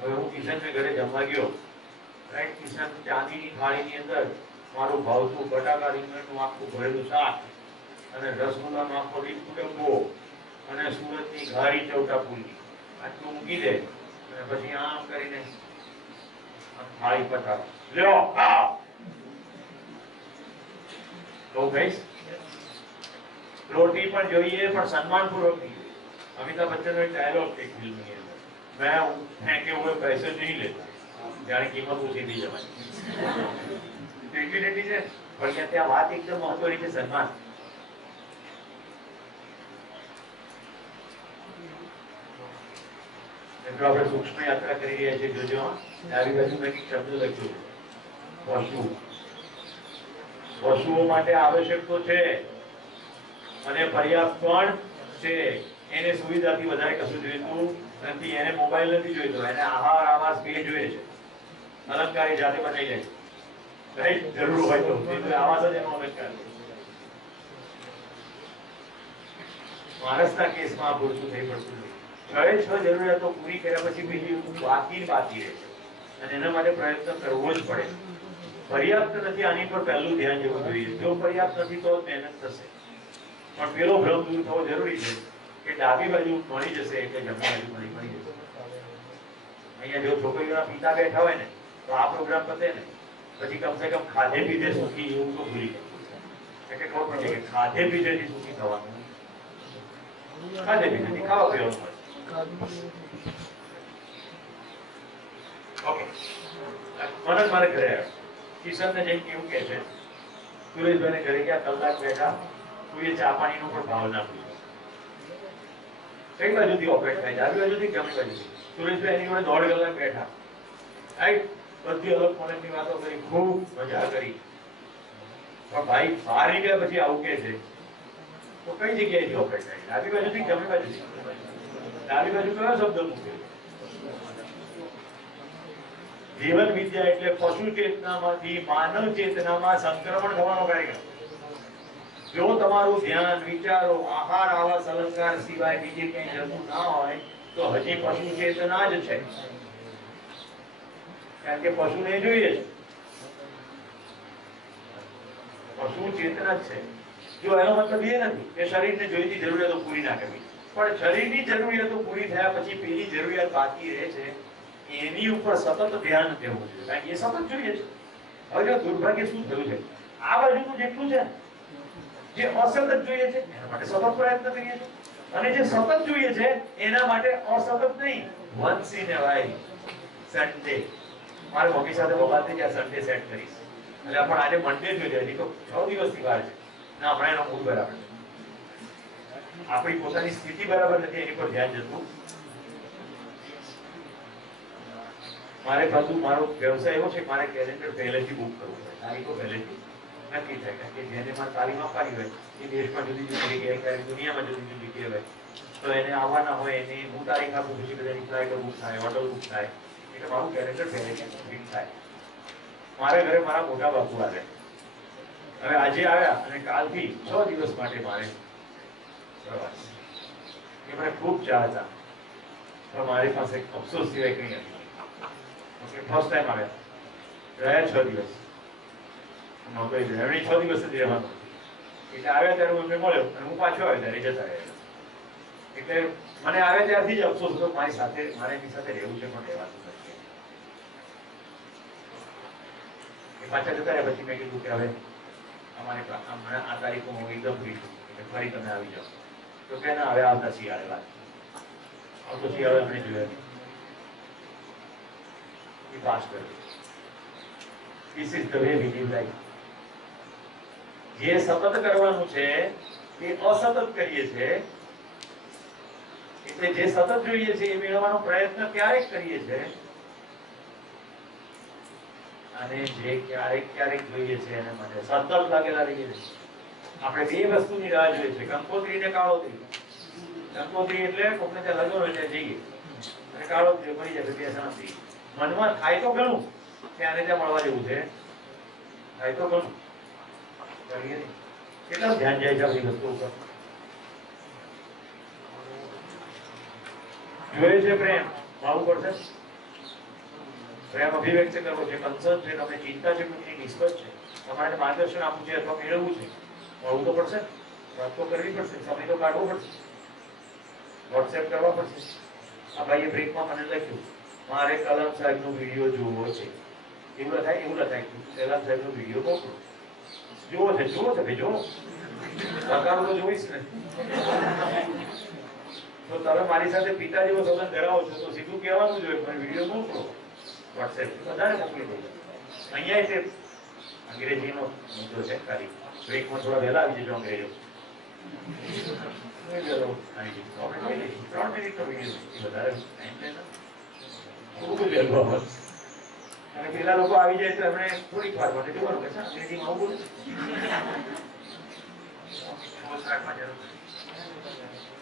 હવે હું કિશનને ઘરે જમવા ગયો. રાઈટ? કિશન ચાંદીની થાળીની અંદર મારું ભાવતું બટાકા રીંગણનું આખું ભરેલું શાક અને રસગુલ્લાનો આખો રીંગણનો ડબ્બો અને સુરતની ઘારી ચૌટા પૂરી આટલું મૂકી દે અને પછી આમ કરીને થાળી પતાવ, લ્યો ખાઓ. તો કહીશ રોટી પણ જોઈએ પણ સન્માનપૂર્વક નહીં. અમિતાભ બચ્ચનનો એક ડાયલોગ એક ફિલ્મની અંદર, मैं फेंके हुए पैसे नहीं लेता, जाने कीमत ओછી થઈ જવાની. ડિગ્નિટી છે પણ ત્યાં વાત એકદમ મહત્વની છે, સન્માન. મિત્રો આપણે સૂક્ષ્મ યાત્રા કરી રહ્યા છીએ. જોજો આવી બાજુ મેં એક શબ્દ લખ્યો, પશુ. પશુઓ માટે આવશ્યક તો છે અને પર્યાપ્ત પણ છે. એને સુવિધાથી વધારે કશું જોઈતું નથી, એને મોબાઈલ નથી જોઈતો, એને આહાર આવાસ બે જોઈએ છે. અલંકાર એ જાતે બનાવી લે છે. રાઈટ, જરૂર હોય તો આવાસ જ એનો અલંકાર છે. માણસના કેસમાં આ પૂરતું થઈ પડતું નથી. 6 જરૂરિયાતો પૂરી કર્યા પછી બીજી બાકી રહે છે અને એના માટે પ્રયત્ન કરવો જ પડે. પર્યાપ્ત નથી, આની પર પહેલું ધ્યાન જવું જોઈએ. જો પર્યાપ્ત નથી તો મહેનત થશે, પણ પેલો ભ્રમ દૂર થવો જરૂરી છે કે ડાબી બાજુ મળી જશે એટલે જમણી બાજુ મળી જશે. અહીંયા જો છોકરીઓના પિતા બેઠા હોય ને તો આ પ્રોગ્રામ પતે ને પછી કમસે કમ ખાધે પીધે સુખી એવું તો ભૂલી જાય. એટલે ખબર પડે કે ખાધે પીધેથી સુખી થવાનું, ખાધે પીધેથી ખાવા પીવાનું હોય. ઓકે, મનન મારે ઘરે આવ્યો. કિશનને જઈને કેવું કહે છે, સુરેશભાઈને ઘરે ગયા, કલાક બેઠા, કોઈએ ચા પાણીનો પણ ભાવ ના પૂછ્યો. કઈ બાજુથી ઓપરેટ થાય, ડાબી બાજુથી જમણી બાજુથી? સુરેશભાઈ એની જોડે 1.5 કલાક બેઠા, રાઈટ, બધી અલગ કોલેજની વાતો કરી, ખૂબ મજા કરી. પણ ભાઈ બહાર નીકળ્યા પછી આવું કહે છે તો કઈ જગ્યાએથી ઓપરેટ થાય, ડાબી બાજુથી જમણી બાજુથી? ડાબી બાજુ કયો શબ્દ મૂકે? જીવન વિદ્યા એટલે પશુ ચેતનામાંથી માનવ ચેતનામાં સંક્રમણ થવાનો કાર્યક્રમ. જો તમારું ધ્યાન, વિચારો, આહાર આવાસ અલંકાર સિવાય બીજી કઈ જરૂર ના હોય તો હજી પશુ ચેતના જ છે, કારણ કે પશુને જોઈએ છે, પશુ ચેતના જ છે. જો એનો મતલબ એ નથી કે શરીરને જોઈતી જરૂરિયાતો પૂરી ના કરવી, પણ શરીરની જરૂરિયાતો પૂરી થયા પછી પેલી જરૂરિયાત બાકી રહે છે એની ઉપર સતત ધ્યાન દેવું જોઈએ, કારણ કે એ સતત જોઈએ છે. હવે જો દુર્ભાગ્ય શું થયું છે, આ બાજુનું જેટલું છે જે અસતત જોઈએ છે એના માટે સતત પ્રયત્ન કરીએ છીએ, અને જે સતત જોઈએ છે એના માટે અસતત નહીં, once in a while, Sunday. મારી મમ્મી સાથે વાત થઈ કે સન્ડે સેટ કરીશ, એટલે પણ આજે મંડે જોઈએ, હજી તો 6 દિવસથી વાર છે ના, હમણાં એનો મૂડ બરાબર છે. આપણી પોતાની સ્થિતિ બરાબર નથી, એની પર ધ્યાન જતું. મારે પાછું મારો વ્યવસાય એવો છે કે મારે કેલેન્ડર પહેલેથી બુક કરવું પડે, તારીખો પહેલેથી નક્કી થાય, કારણ કે જેને મારે તાલીમ આપવાની હોય એ દેશમાં જુદી જુદી જગ્યાએ, ક્યારેક દુનિયામાં જુદી જુદી જગ્યાએ હોય, તો એને આવવાના હોય, એને હું તારીખ આપું, પછી બધાની ફ્લાઇટો બુક થાય, હોટલ બુક થાય, એટલે મારું કેલેન્ડર પહેલેથી બુકિંગ થાય. મારે ઘરે મારા મોટા બાપુ આવે, હવે આજે આવ્યા અને કાલથી 6 દિવસ માટે મારે પ્રવાસ. એ મને ખૂબ ચાહતા, પણ મારી પાસે અફસોસ સિવાય કંઈ નથી. ફર્સ્ટ ટાઈમ આવ્યા, રહ્યા 6 દિવસ, નોકરી એમની 6 દિવસ જ રહેવાનું, એટલે આવ્યા ત્યારે હું એમને મળ્યો અને હું પાછો આવ્યો ત્યારે જતા રહ્યા. એટલે મને આવ્યા ત્યારથી જ અફસોસ હતો મારી સાથે, મારે એની સાથે રહેવું છે પણ રહેવાતું નથી. એ પાછા જતા રહ્યા પછી મેં કીધું કે હવે અમારે આ તારીખો હું એકદમ ફ્રી છું, એટલે ફરી તમે આવી જાઓ. તો કે ના, હવે આવતા શિયાળે વાત, આવતો શિયાળે અમને જોયા નહીં. પાસ કર્યું. This is the way we live life. જે સતત કરવાનું છે એ અસતત કરીએ છીએ, એટલે જે સતત જોઈએ છે એ મેળવવાનો પ્રયત્ન ક્યારેક કરીએ છીએ, અને જે ક્યારેક જોઈએ છે એને માટે સતત લાગેલા રહીએ છીએ. આપણે બે વસ્તુની રાહ જોઈએ છે, કંકોત્રી ને કાળોતરી. કંકોત્રી એટલે કોકને ત્યાં લગ્ન હોય ત્યાં જઈએ, અને કાળોતરી મળી જાય બે શાંતિ. મનમાં થાય તો ઘણું ત્યાં ત્યાં મળવા જેવું છે, થાય તો ઘણું, કેટલા ધ્યાન જાય છે આપણી વસ્તુ ઉપર. જોઈએ છે પ્રેમ, મળવું પડશે, પ્રેમ અભિવ્યક્ત કરવો છે, કન્સર્ન છે, તમને ચિંતા છે, કોઈની નિસ્બત છે, તમારે માર્ગદર્શન આપવું છે અથવા મેળવવું છે, મળવું તો પડશે, વાત તો કરવી પડશે, સમય તો કાઢવો પડશે, વોટ્સએપ કરવા પડશે. આ ભાઈએ બ્રેકમાં મને લખ્યું મારે કલામ સાહેબ નો વિડીયો જોવો છે, એવું લખાય કલામ સાહેબ નો વિડીયો મોકલો. જોવો છે ભાઈ, જોવો લખાડું તો જોઈશ ને. તો તમે મારી સાથે પિતા જેવો સંબંધ ધરાવો છો તો સીધું કહેવાનું જોઈએ, પણ વિડીયો મોકલો વોટ્સએપ વધારે મોકલી દો. અહીંયા તે અંગ્રેજીનો મુદ્દો છે, ખાલી બ્રેકમાં થોડા વહેલા આવી જજો અંગ્રેજો. 3 મિનિટનો વિડીયો વધારે ખૂબ વહેલું આવે, અને પેલા લોકો આવી જાય તો એમણે થોડીક વાર માટે જોવાનું કે અંગ્રેજીમાં આવું બોલું.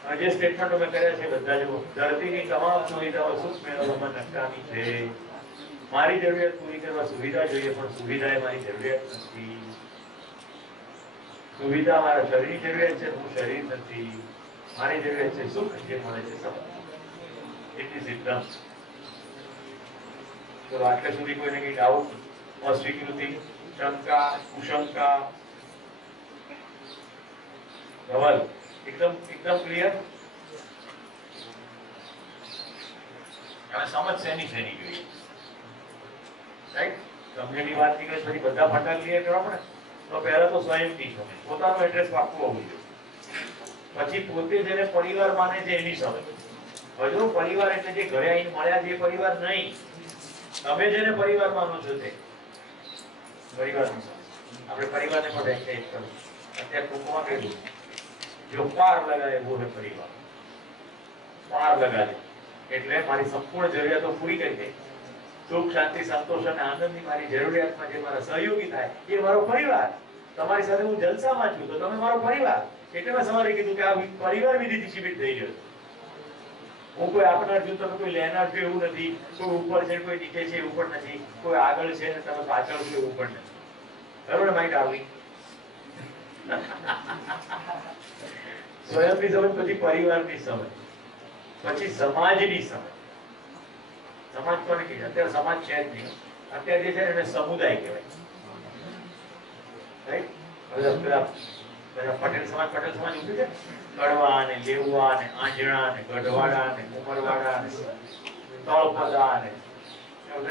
અને જે સ્ટેટમેન્ટો મેં કર્યા છે બધા જુઓ. ધરતીની તમામ સુવિધાઓ સુખ મેળવવામાં નકામી છે. મારી જરૂરિયાત પૂરી કરવા સુવિધા જોઈએ, પણ સુવિધા એ મારી જરૂરિયાત નથી. સુવિધા મારા શરીરની જરૂરિયાત છે, હું શરીર નથી. મારી જરૂરિયાત છે સુખ, જે મળે છે સમજ. એટલી સિદ્ધાંત. તો આટલે સુધી કોઈને કઈ ડાઉટ, અસ્વીકૃતિ, શંકા, કુશંકા? ધવલ એકદમ ક્લિયર? હવે સમજ શેની જોઈએ? રાઈટ? સમજેલી વાત નીકળે પછી બધા ફટા ક્લિયર કરવા પડે. તો પહેલા તો સ્વયંની સમજ, પોતાનું એડ્રેસ પાક્કું હોવું જોઈએ. પછી પોતે જેને પરિવાર માને છે એની સમજ. હજુ પરિવાર એટલે જે ઘરે આવીને મળ્યા છે એ પરિવાર નહીં. તમે જેને પરિવાર માનો છો તે પરિવારની સમજ. આપણે પરિવારને પણ વ્યાખ્યાયિત કરવું. અત્યારે ટૂંકમાં કહીશું, જો પાર લગાડે वो है परिवार. પાર લગાડે એટલે મારી સંપૂર્ણ જરૂરિયાતો પૂરી કરી દે. સુખ, શાંતિ, સંતોષ અને આનંદની મારી જરૂરિયાતમાં જે મારા સહયોગી થાય એ મારો પરિવાર. તમારી સાથે હું જલસામાં છું તો તમે મારો પરિવાર. એટલે મેં સવારે કીધું કે આ પરિવાર વિધિથી સીમિત થઈ ગયો. હું કોઈ આપનાર છું, તમે કોઈ લેનાર છો એવું નથી. કોઈ ઉપર છે, કોઈ નીચે છે એવું પણ નથી. કોઈ આગળ છે ને તમે પાછળ છો એવું પણ નથી. બરોબર માઇન્ડ આવી? સ્વયંની સમજ, પછી પરિવારની સમજ, પછી સમાજની સમજ. સમાજ કોને કહે? અત્યારે સમાજ છે જ નહીં. અત્યારે જે છે એને સમુદાય કહેવાય. રાઈટ? પટેલ સમાજ ઉભી છે. કડવા ને લેવા ને આંજણા ને ગઢવાડા ને ઉમરવાડા ને તળપદા ને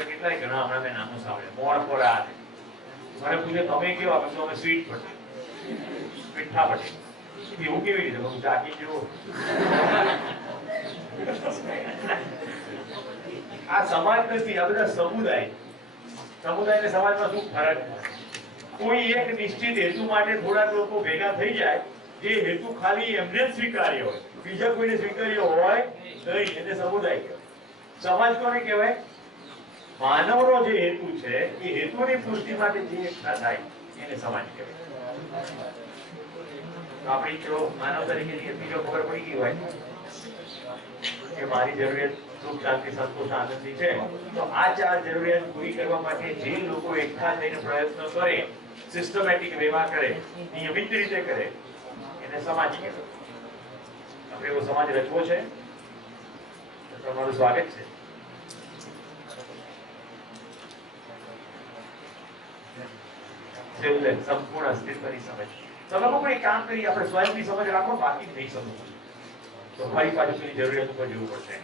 કેટલાય ઘણા હમણાં મેં નામો સાંભળ્યા. મોણપરા ને. મને પૂછે તમે કેવા? પછી અમે સ્વીટ પટેલ, મીઠા પટેલ. એવું કેવી રીતે? હું ચાકી જેવો. આ સમાજ નથી, આ બધા સમુદાય. સમુદાય ને સમાજમાં શું ફરક? કોઈ એક નિશ્ચિત હેતુ માટે થોડાક લોકો ભેગા થઈ જાય, જે હેતુ ખાલી એમને જ સ્વીકાર્ય હોય, બીજા કોઈને સ્વીકાર્ય હોય નહીં, એને સમુદાય કહેવાય. સમાજ કોને કહેવાય? માનવનો જે હેતુ છે એ હેતુની પુષ્ટિ માટે જે એકઠા થાય એને સમાજ કહેવાય. આપણી જો માનવ તરીકે બીજો ખબર પડી ગઈ હોય કે મારી જરૂરિયાત સુખ, શાંતિ, સંતોષ, આનંદની છે, તો આ ચાર જરૂરિયાત પૂરી કરવા માટે જે લોકો એકઠા થઈને પ્રયત્ન કરે, સિસ્ટમેટિક વેમાં કરે, નિયમિત રીતે કરે, એને સમાજ કહેવાય. આપણે એવો સમાજ રચવો છે. તમારું સ્વાગત છે. સંપૂર્ણ અસ્તિત્વની સમજ. તમે લોકો એક કામ કરી, આપણે સ્વયંની સમજ રાખો, બાકી નહીં સમજવું તો ફરી પાછું પેલી જરૂરિયાત ઉપર જવું પડશે.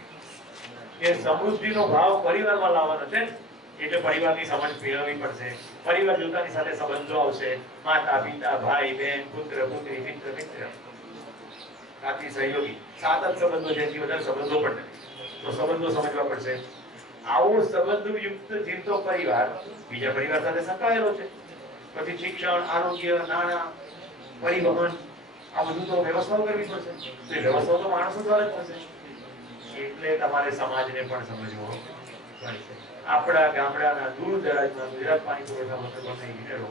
કે સમૃદ્ધિનો ભાવ પરિવારમાં લાવવાનો છે, એટલે પરિવારની સમજ મેળવવી પડશે. પરિવાર જોતાની સાથે સંબંધો આવશે. માતા, પિતા, ભાઈ, બહેન, પુત્ર, પુત્રી, મિત્ર, સાથી, સહયોગી. 7 જ સંબંધો છે, એથી વધારે સંબંધો પણ નથી. તો સંબંધો સમજવા પડશે. આવો સંબંધયુક્ત જીવતો પરિવાર બીજા પરિવાર સાથે સંકળાયેલો છે. પછી શિક્ષણ, આરોગ્ય, નાણાં, પરિવહન, આ બધું તો વ્યવસ્થાઓ કરવી પડશે. તો એ વ્યવસ્થાઓ તો માણસો દ્વારા જ થશે. એટલે તમારે સમાજને પણ સમજવો પડશે. આપણા ગામડાના દૂર દરાજના ગુજરાત પાણી પુરવઠા મથકોના ઇજનેરો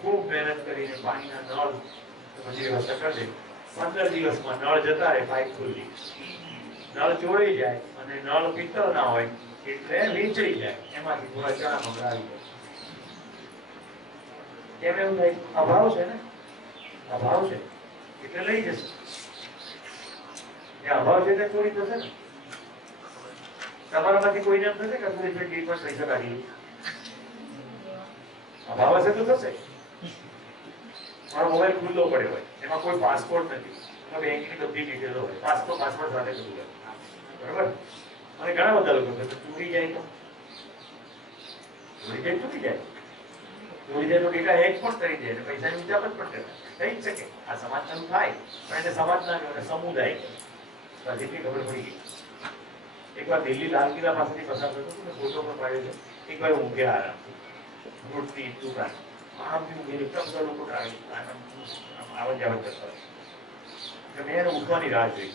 ખૂબ મહેનત કરીને પાણીના નળ પછી વ્યવસ્થા કરી દે. 15 દિવસમાં નળ જતા રહે, પાઇપ ખુલ્લી, નળ ચોરાઈ જાય અને નળ પિત્તળ ના હોય એટલે વેચાઈ જાય. એમાંથી થોડા ચણા મમરા આવી જાય. કેમ એવું થાય? અભાવ છે ને, અભાવ છે એટલે લઈ જશે. એ અભાવ છે એટલે ચોરી થશે ને. તમારામાંથી કોઈને એમ થશે કે સુરેશભાઈ પણ પૈસા કાઢી? અભાવ હશે તો થશે. મારો મોબાઈલ ખુલ્લો પડ્યો હોય, એમાં કોઈ પાસપોર્ટ નથી, બેંકની બધી ડિટેલો હોય, પાસપોર્ટ સાથે બધું હોય, બરોબર? અને ઘણા બધા લોકો ચોરી જાય તો ચોરી જાય તો ડેટા હેક પણ કરી દે, પૈસાની ઉજાપત પણ કરે, થઈ જ શકે. આ સમાજનું થાય, પણ એને સમાજ ના કહેવાય, સમુદાય કહેવાય. જેટલી ખબર પડી ગઈ. એકવાર દિલ્હી લાલ કિલ્લા પાસેથી પસાર થતો હતો, ફોટો પણ પાડ્યો છે. એકવાર ઊંઘ્યા આરામથી, રોટની દુકાન આરામથી ઊંઘી, એકદમ લોકો આવત જાવત કરતા હોય. મેં એને ઉઠવાની રાહ જોઈ.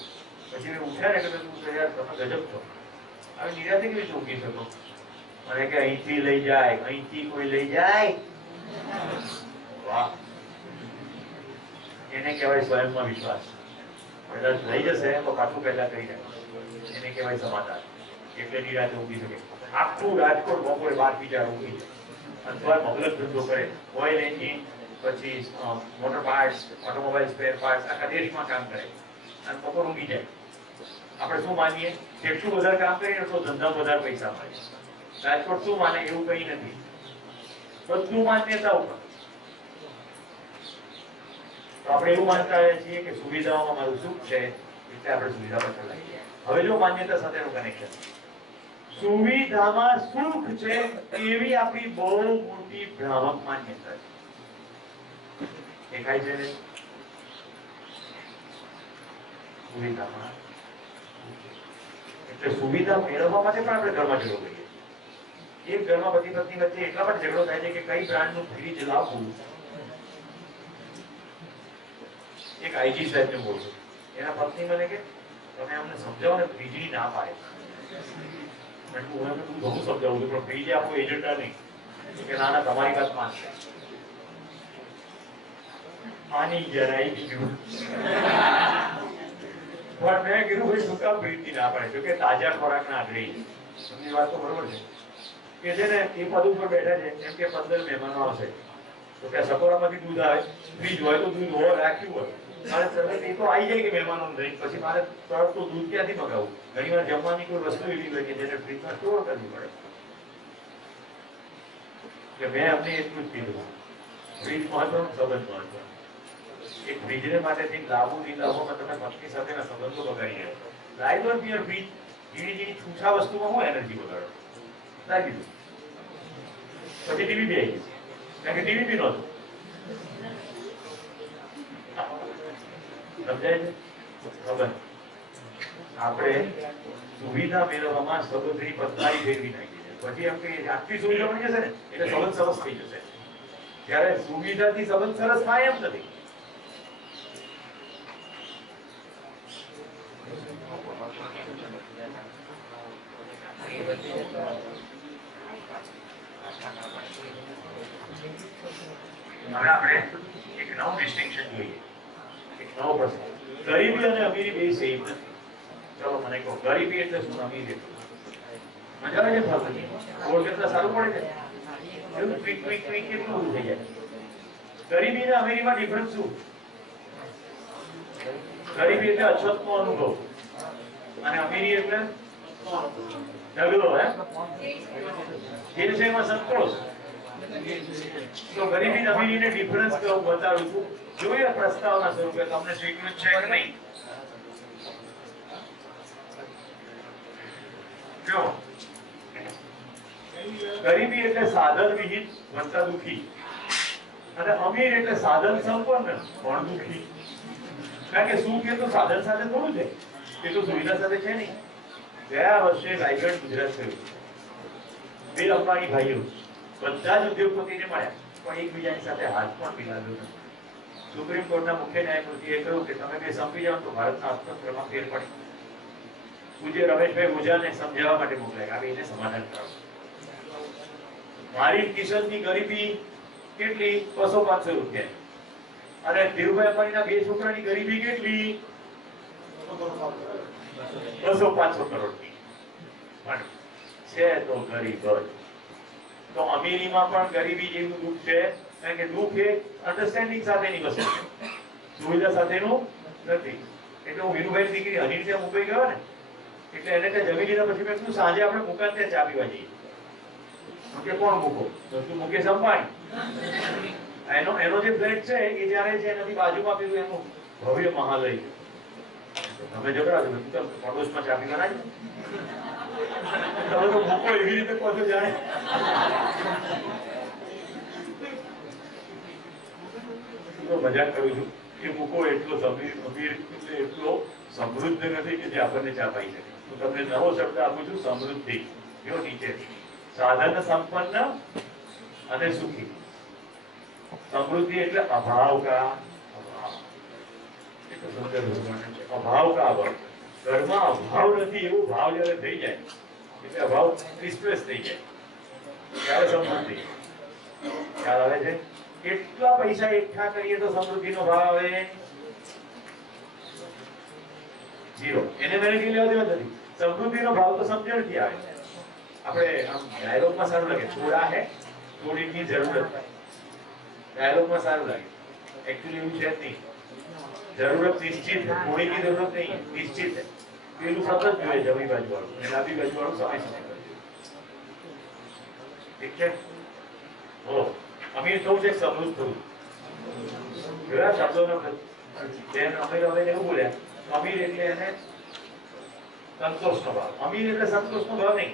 પછી મેં ઉઠ્યા ને કે તું યાર તમે ગજબ છો, હવે નિરાતે કેવી રીતે ઊંઘી શકો? મને કે અહીંથી લઈ જાય, અહીંથી કોઈ લઈ જાય. વાહ, એને કહેવાય સ્વયંમાં વિશ્વાસ. કદાચ લઈ જશે તો પાછું પહેલા કહી જાય એને કહેવાય સમાધાન. એટલે નિરાતે ઊંઘી શકે. આખું રાજકોટ બપોરે 12 બીજા ઊંઘી જાય અથવા મગલક ધંધો કરે, ઓઇલ એન્જિન, પછી motor parts, automobile spare parts, આખા દેશમાં કામ કરે અને બપોર ઊંઘી જાય. આપણે શું માનીએ? જેટલું વધારે કામ કરીએ એટલો ધંધામાં વધારે પૈસા મળે. રાજકોટ શું માને? એવું કંઈ નથી, બધું માન્યતા ઉપર. તો આપણે એવું માનતા આવ્યા છીએ કે સુવિધાઓમાં મારું સુખ છે એટલે આપણે સુવિધા પાછળ લાગીએ. હવે જો માન્યતા સાથેનું કનેક્શન, સુવિધામાં સુખ છે એવી આપણી બહુ મોટી ભ્રામક માન્યતા છે. દેખાય છે ને? સુવિધામાં એટલે સુવિધા મેળવવા માટે પણ આપણે ઘરમાં ઝઘડો કરીએ. એક ઘરમાં પતિ પત્ની વચ્ચે એટલા માટે ઝઘડો થાય છે કે કઈ બ્રાન્ડનું ફ્રીજ લાવવું. એક આઈજી સાહેબને બોલું, એના પત્ની મને કે તમે અમને સમજાવો ને, ફ્રીજની ના પાડે. તું ઘણું સમજાવું છું પણ ફ્રીજ આપણું એજન્ડા નહીં. કે ના ના તમારી વાત માનશે. માની ગયા આવી ગયું. પણ મેં કીધું ભાઈ શું કામ ફ્રીજની ના પાડે? જો કે તાજા ખોરાકના આગ્રહી. એમની વાત તો બરોબર છે કે છે ને એ પદ ઉપર બેઠા છે એમ કે 15 મહેમાનો આવશે તો કે સકોરામાંથી દૂધ આવે, ફ્રીજ હોય તો દૂધ હોય રાખ્યું હોય, મારે તરત એ તો આવી જાય કે મહેમાનો લઈને, પછી મારે તરત તો દૂધ ક્યાંથી મગાવવું? ઘણી વાર જમવાની કોઈ વસ્તુ એવી હોય કે જેને ફ્રીજમાં સ્ટોર કરવી પડે. કે મેં અમને એટલું જ કીધું, ફ્રીજ મહત્વનું, સંબંધ મહત્વનો. એક ફ્રીજને માટેથી લાવવું નહીં લાવવામાં તમે પત્ની સાથેના સંબંધો બગાડી ગયા. લાવી દો પિયર ફ્રીજ, ઝીણી છૂછા વસ્તુમાં હું એનર્જી બગાડો. લાવી દીધું. પછી ટીવી બી આવી ગઈ, કારણ કે ટીવી બી નહોતું. સમજાય છે? ખબર આપણે સુવિધા મેળવવામાં સબંધની પથારી ફેરવી નાખી છે. પછી એમ કે આટલી સુવિધા મળી જશે ને એટલે સંબંધ સરસ થઈ જશે. ત્યારે સુવિધાથી સંબંધ સરસ થાય એમ નથી. હવે આપણે એક નવું ડિસ્ટિંક્શન જોઈએ, એક નવો પ્રશ્ન. ગરીબી અને અમીરી બે સેમ નથી. ચલો મને કહો, ગરીબી એટલે શું, અમીરી એટલે મજા આવે છે? ફરવાની ઓળ કરતા સારું પડે છે? એવું ક્વિક ક્વિક ક્વિક કેટલું બધું થઈ જાય. ગરીબી અને અમીરીમાં ડિફરન્સ શું? ગરીબી એટલે અછતનો અનુભવ અને અમીરી એટલે ઢગલો. જે વિષયમાં સંતોષ. તો ગરીબી અમીરીને ડિફરન્સ હું બતાવું છું. જોઈએ પ્રસ્તાવના સ્વરૂપે તમને સ્વીકૃત છે કે નહીં. જો ગરીબી એટલે સાધન વિહીન વત્તા દુખી અને અમીર એટલે સાધન સંપન્ન પણ દુખી. કારણ કે સુખ એ તો સાધન સાથે થોડું છે, એ તો સુવિધા સાથે છે નહીં. ગયા વર્ષે રાયગઢ ગુજરાત થયું. બે અંબાણી ભાઈઓ બધા જ ઉદ્યોગપતિને મળ્યા પણ એકબીજાની સાથે હાથ પણ મિલાવ્યો નથી. સુપ્રીમ કોર્ટના મુખ્ય ન્યાયમૂર્તિએ કહ્યું કે તમે બે સંપી જાઓ તો ભારતના અર્થતંત્રમાં ફેર પડે. પૂજ્ય રમેશભાઈ ઓઝાને સમજાવવા માટે મોકલાય કે એને સમાધાન કરાવો. મારી કિશનની ગરીબી કેટલી? 200-500 રૂપિયા. અને ધીરુભાઈ અંબાણીના બે છોકરાની ગરીબી કેટલી? 200-500 કરોડની. પણ છે તો ગરીબ જ. તો અમીરીમાં પણ ગરીબી જેવું દુઃખ છે, કારણ કે દુઃખ એ અન્ડરસ્ટેન્ડિંગ સાથેની વસ્તુ છે, સુવિધા સાથેનું નથી. એટલે હું વિનુભાઈ દીકરી હરીને ત્યાં મુંબઈ ગયો ને, એટલે એને ત્યાં જમી લીધા પછી મેં કીધું સાંજે આપણે મુકાન ત્યાં ચા પીવા જઈએ. કે કોણ મૂકો? તો મુકેશ અંબાણી. એનો જે ફ્લેટ છે એ જ્યારે છે એનાથી બાજુમાં પેલું એનું ભવ્ય મહાલય. તમે ઝઘડા છો પડોશમાં ચા પીવા ના તમે તો મૂકો એવી રીતે કહો છો જાણે મજાક કરું છું. એ મૂકો એટલો અમીર એટલે એટલો સમૃદ્ધ નથી કે જે આપણને ચા પાઈ શકે. હું તમને નવો શબ્દ આપું છું, સમૃદ્ધિ. જો નીચે સાધન સંપન્ન અને સુખી. સમૃદ્ધિ એટલે અભાવ કા અભાવ. અભાવ કા અભાવ. ઘરમાં અભાવ નથી એવું ભાવ જયારે થઈ જાય એટલે અભાવ ડિસ્પ્લેસ થઈ જાય ત્યારે સમૃદ્ધિ. ખ્યાલ આવે છે? કેટલા પૈસા એકઠા કરીએ તો સમૃદ્ધિનો ભાવ આવે? 0 એને વેરાયટી લેવા દેવા નથી. સમૃદ્ધિનો ભાવ તો સમજણથી આવે. આપણે આમ ડાયલોગમાં સારું લાગે, થોડા હે થોડીની જરૂરત. ડાયલોગમાં સારું લાગે, एक्चुअली એવું છે જ નહીં. જરૂરત નિશ્ચિત है, થોડી की जरूरत नहीं है, निश्चित है. પેલું સતત જોઈએ જમણી બાજુ વાળું અને ડાબી બાજુ વાળું સમય સમય પર. ઠીક છે. ઓ અમીર થવું છે, સમૃદ્ધ થવું. ઘણા શબ્દોનો બેન અમીર હવે એવું બોલ્યા, અમીર એટલે એને સંતોષનો ભાવ. અમીર એટલે સંતોષનો ભાવ નહીં,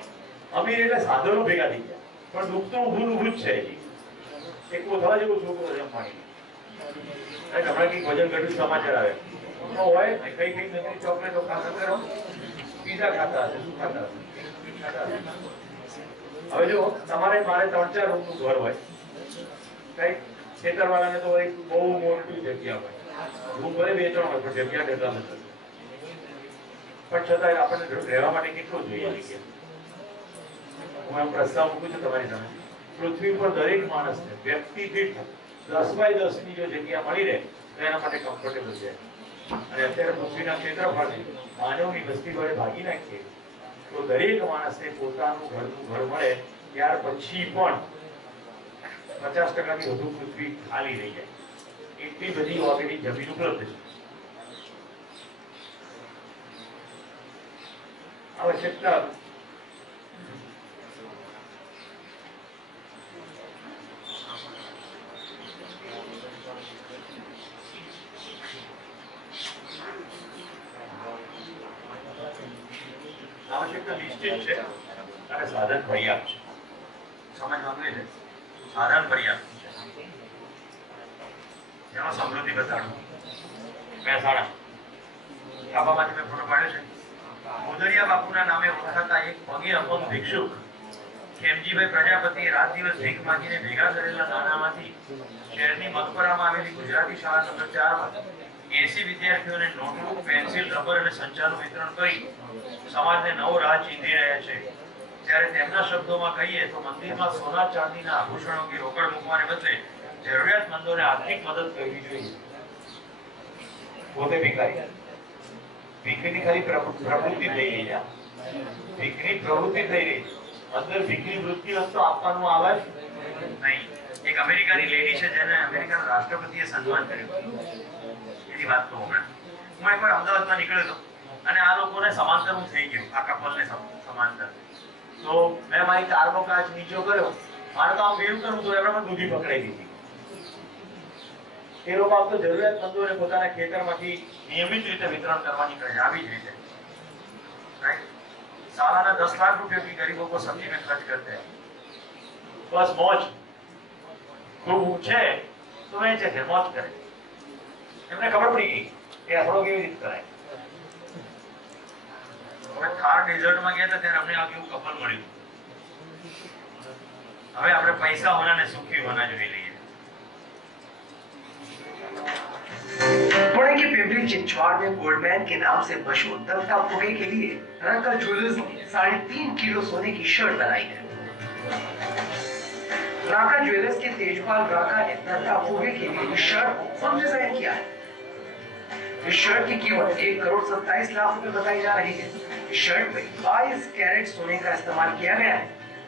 અમીર એટલે સાધનો ભેગા થઈ ગયા, પણ દુઃખ તો ઊભું ઊભું જ છે. એક કોથળા જેવો છોકરો છે પાણી. હમણાં કઈક વજન ઘટ્યું સમાચાર આવે હોય ને, કઈ કઈ નકલી ચોકલેટો ખાતા કરો, પીઝા ખાતા હશે, શું ખાતા હશે. હવે જો તમારે મારે 3-4 રૂમનું ઘર હોય, કઈક ખેતરવાળાને તો એક બહુ મોટી જગ્યા હોય, રૂમ ભલે 2-3 હોય પણ જગ્યા ડેટા નથી. પણ છતાં આપણને રહેવા માટે કેટલું જોઈએ જગ્યા. હું એમ પ્રસ્તાવ મૂકું છું તમારી સામે, પૃથ્વી પર દરેક માણસને વ્યક્તિ દીઠ 10x10 ની જો જગ્યા મળી રહે તો એના માટે કમ્ફર્ટેબલ છે. અને અત્યારે પૃથ્વીના ક્ષેત્રફળને માનવની વસ્તી વડે ભાગી નાખીએ તો દરેક માણસને પોતાનું ઘરનું ઘર મળે, ત્યાર પછી પણ 50% થી વધુ પૃથ્વી ખાલી રહી જાય. એટલી બધી ઓલરેડી જમીન ઉપલબ્ધ છે. આવશ્યકતા નિશ્ચિત છે અને સાધન પર્યાપ્ત છે. સમજ માંગે છે, સાધન પર્યાપ્ત છે. જેનો સમૃદ્ધિ બતાડું મહેસાણા છાપામાંથી મેં ફોટો પાડ્યો છે. ગોદડિયા બાપુના નામે ઓળખાતા એક પગે અપંગ ભિક્ષુક ખેમજીભાઈ પ્રજાપતિએ રાત દિવસ ભીખ માંગીને ભેગા કરેલા નાણામાંથી શહેરની મકબરામાં આવેલી ગુજરાતી શાળા નંબર 4 માં 80 વિદ્યાર્થીઓને નોટબુક, પેન્સિલ, રબર અને સંચાનું વિતરણ કરી સમાજને નવો રાહ ચીંધી રહ્યા છે. જ્યારે તેમના શબ્દોમાં કહીએ તો મંદિરમાં સોના ચાંદીના આભૂષણો કે રોકડ મૂકવાને બદલે જરૂરિયાતમંદોને આર્થિક મદદ કરવી જોઈએ. પોતે ભિખારી, ભીખની ખાલી પ્રવૃત્તિ થઈ રહી છે, ભીખની પ્રવૃત્તિ થઈ રહી છે. અંદર ભીખની વૃત્તિ તો આપવાનું આવે નહીં. એક અમેરિકાની લેડી છે જેને અમેરિકાના રાષ્ટ્રપતિએ સન્માન કર્યું. એની વાત તો હમણાં હું એકવાર અમદાવાદમાં નીકળ્યો હતો અને આ લોકોને સમાંતર હું થઈ ગયો, આ કપલને સમાંતર. તો મેં મારી કારનો કાચ નીચો કર્યો, મારે તો આમ વેવ કરવું તો એમણે દૂધી પકડાઈ દીધી. એ લોકો આમ તો જરૂરિયાતમંદોને પોતાના ખેતરમાંથી નિયમિત રીતે વિતરણ કરવાની કરે આવી જ રીતે. રાઈટ, सालाना 10 लाख रुपए की गरीबों को सब्जी में खर्च करते हैं. बस मौज खूब છે તો વેચે છે, મોજ કરે. એમને ખબર પડી ગઈ કે આ થોડો કેવી રીતે કરાય. હવે થાર ડેઝર્ટમાં ગયા હતા ત્યારે અમને આ કેવું કપલ મળ્યું. હવે આપણે પૈસા હોના ને સુખી હોના જોઈ લઈએ. पुणे के पिंपरी चिंचवाड़ में गोल्डमैन के नाम से मशहूर दफ्ता फुगे के लिए राका ज्वेलर्स ने 3.5 किलो सोने की शर्ट बनाई है. राका ज्वेलर्स के तेजपाल राका ने दफ्ता फुगे के लिए शर्ट खुद डिजाइन किया है. इस शर्ट की कीमत 1,27 लाख रुपए बताई जा रही है. इस शर्ट में 22 कैरेट सोने का इस्तेमाल किया गया है.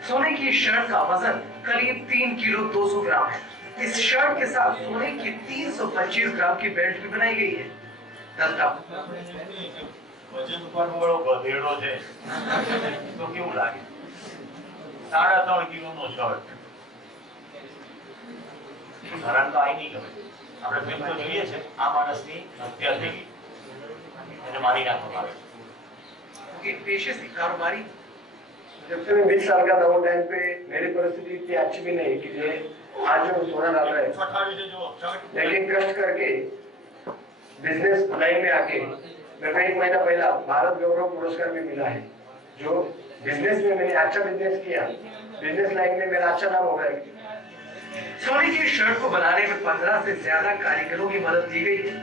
सोने की शर्ट का वजन करीब 3 किलो 200 ग्राम है. इस शर्ट के साथ सोने की 325 ग्राम की बेल्ट भी बनाई गई है. વજન પર વાળો ગધેડો છે તો કેવું લાગે? 3.5 કિલોનો શર્ટ. ઘરાન તો આઈ નહીં ગમે. આપણે ફિલ્મ તો જોઈએ છે, આ માણસની હત્યા થઈ ગઈ, એને મારી નાખવામાં આવે. एक पेशे से कारोबारी. जब से मैं 20 साल का था वो टाइम पे मेरी परिस्थिति इतनी अच्छी भी नहीं कि जो आज जो सोना डाल रहा है, लेकिन कष्ट करके बिजनेस लाइन में आके मेरे को 1 महीना पहला भारत गौरव पुरस्कार भी मिला है. जो बिजनेस में मैंने अच्छा बिजनेस किया, बिजनेस लाइन में मेरा अच्छा नाम हो गया. सोने की शर्ट को बनाने में 15 से ज्यादा कारीगरों की मदद दी गई है.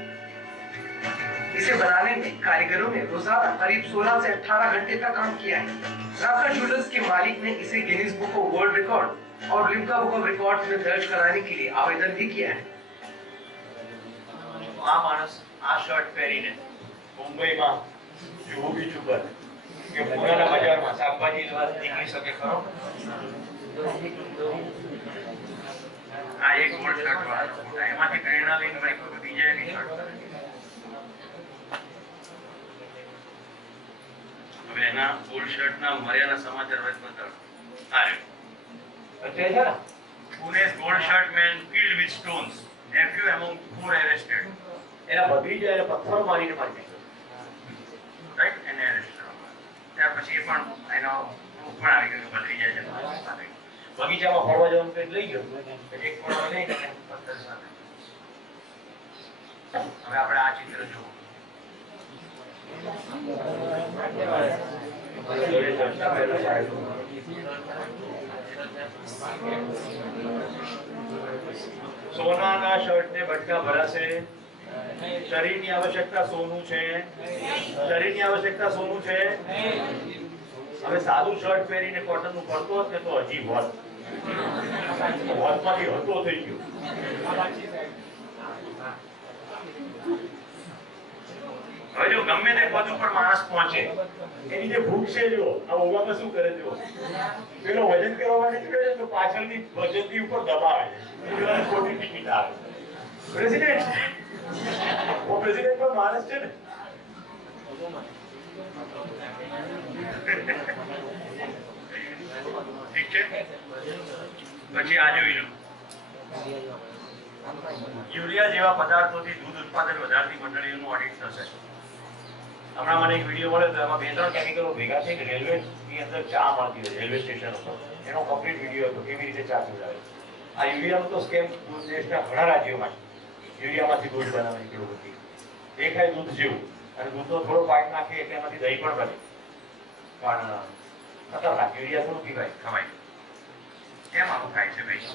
इसे बनाने में कारीगरों ने रोजाना करीब 16 से 18 घंटे का काम किया है. राका ज्वेलर्स के मालिक ने इसे Guinness book of world record और लिम्का बुक ऑफ रिकॉर्ड्स में दर्ज कराने के लिए आवेदन भी किया है. આ માણસ આ શર્ટ પહેરીને મુંબઈમાં જોવું બીજું કરે કે પુરાના બજારમાં શાકભાજી લેવા નીકળી શકે ખરો? આ એક ગોલ્ડ શર્ટ વાળો ફોટા, એમાંથી પ્રેરણા લઈને ભાઈ કોઈ બીજા એની શર્ટ કરે. હવે એના ગોલ્ડ શર્ટના મર્યાદા સમાચાર બતાવો. આ રહ્યો. Pune's gold shirt man filled with stones. Nephew among 4 arrested. એના ભત્રીજાએ પથ્થર મારીને મારી દીધો. રાઈટ, એને અરેસ્ટ કરવામાં. ત્યાર પછી એ પણ એનો પ્રૂફ પણ આવી ગયો ભત્રીજા છે. બગીચામાં ફરવા જવાનું કંઈક લઈ ગયો. એક પણ લઈને પથ્થર સાથે. હવે આપણે આ ચિત્ર જુઓ. સોનાના શર્ટને બટકા ભરાશે. શરીરની આવશ્યકતા સોનું છે. શરીરની આવશ્યકતા સોનું છે. હવે સાદું શર્ટ પહેરીને કોટનનું ફરતો હોત ને તો હજી હોત. હોતમાંથી હતો થઈ ગયો. હવે જો ગમે તે પદ ઉપર માણસ પહોંચે, એની જે ભૂખ છે, જો આ ઓગામાં શું કરે, જો પેલો વજન કરવા માટે કરે છે તો પાછળની વજનની ઉપર દબાવે છે, ખોટી ટિકિટ આવે. પ્રેસિડેન્ટ ઓ પ્રેસિડેન્ટ પણ માણસ છે ને. ઠીક છે. પછી આ જોઈ લો. યુરિયા જેવા પદાર્થોથી દૂધ ઉત્પાદન વધારતી મંડળીઓનું ઓડિટ થશે. હમણાં મને એક વિડીયો મળ્યો તો એમાં 2-3 કેમિકલો ભેગા થઈને રેલવે ની અંદર ચા મળતી હોય, રેલવે સ્ટેશન ઉપર. એનો કમ્પ્લીટ વિડીયો હતો કેવી રીતે ચા પીવડાવે. આ યુરિયાનું તો સ્કેમ દેશના ઘણા રાજ્યોમાં યુરિયામાંથી દૂધ બનાવવાની પ્રવૃત્તિ. દેખાય દૂધ જેવું, અને દૂધનો થોડો પાક નાખે એટલે એમાંથી દહીં પણ બને. પણ ખતરનાક. યુરિયા થોડું પીવાય, ખવાય. કેમ આવું થાય છે ભાઈ?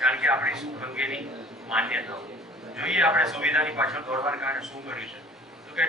કારણ કે આપણી સુખ અંગેની માન્યતાઓ. જોઈએ આપણે સુવિધાની પાછળ દોડવાના કારણે શું કર્યું છે. તો કે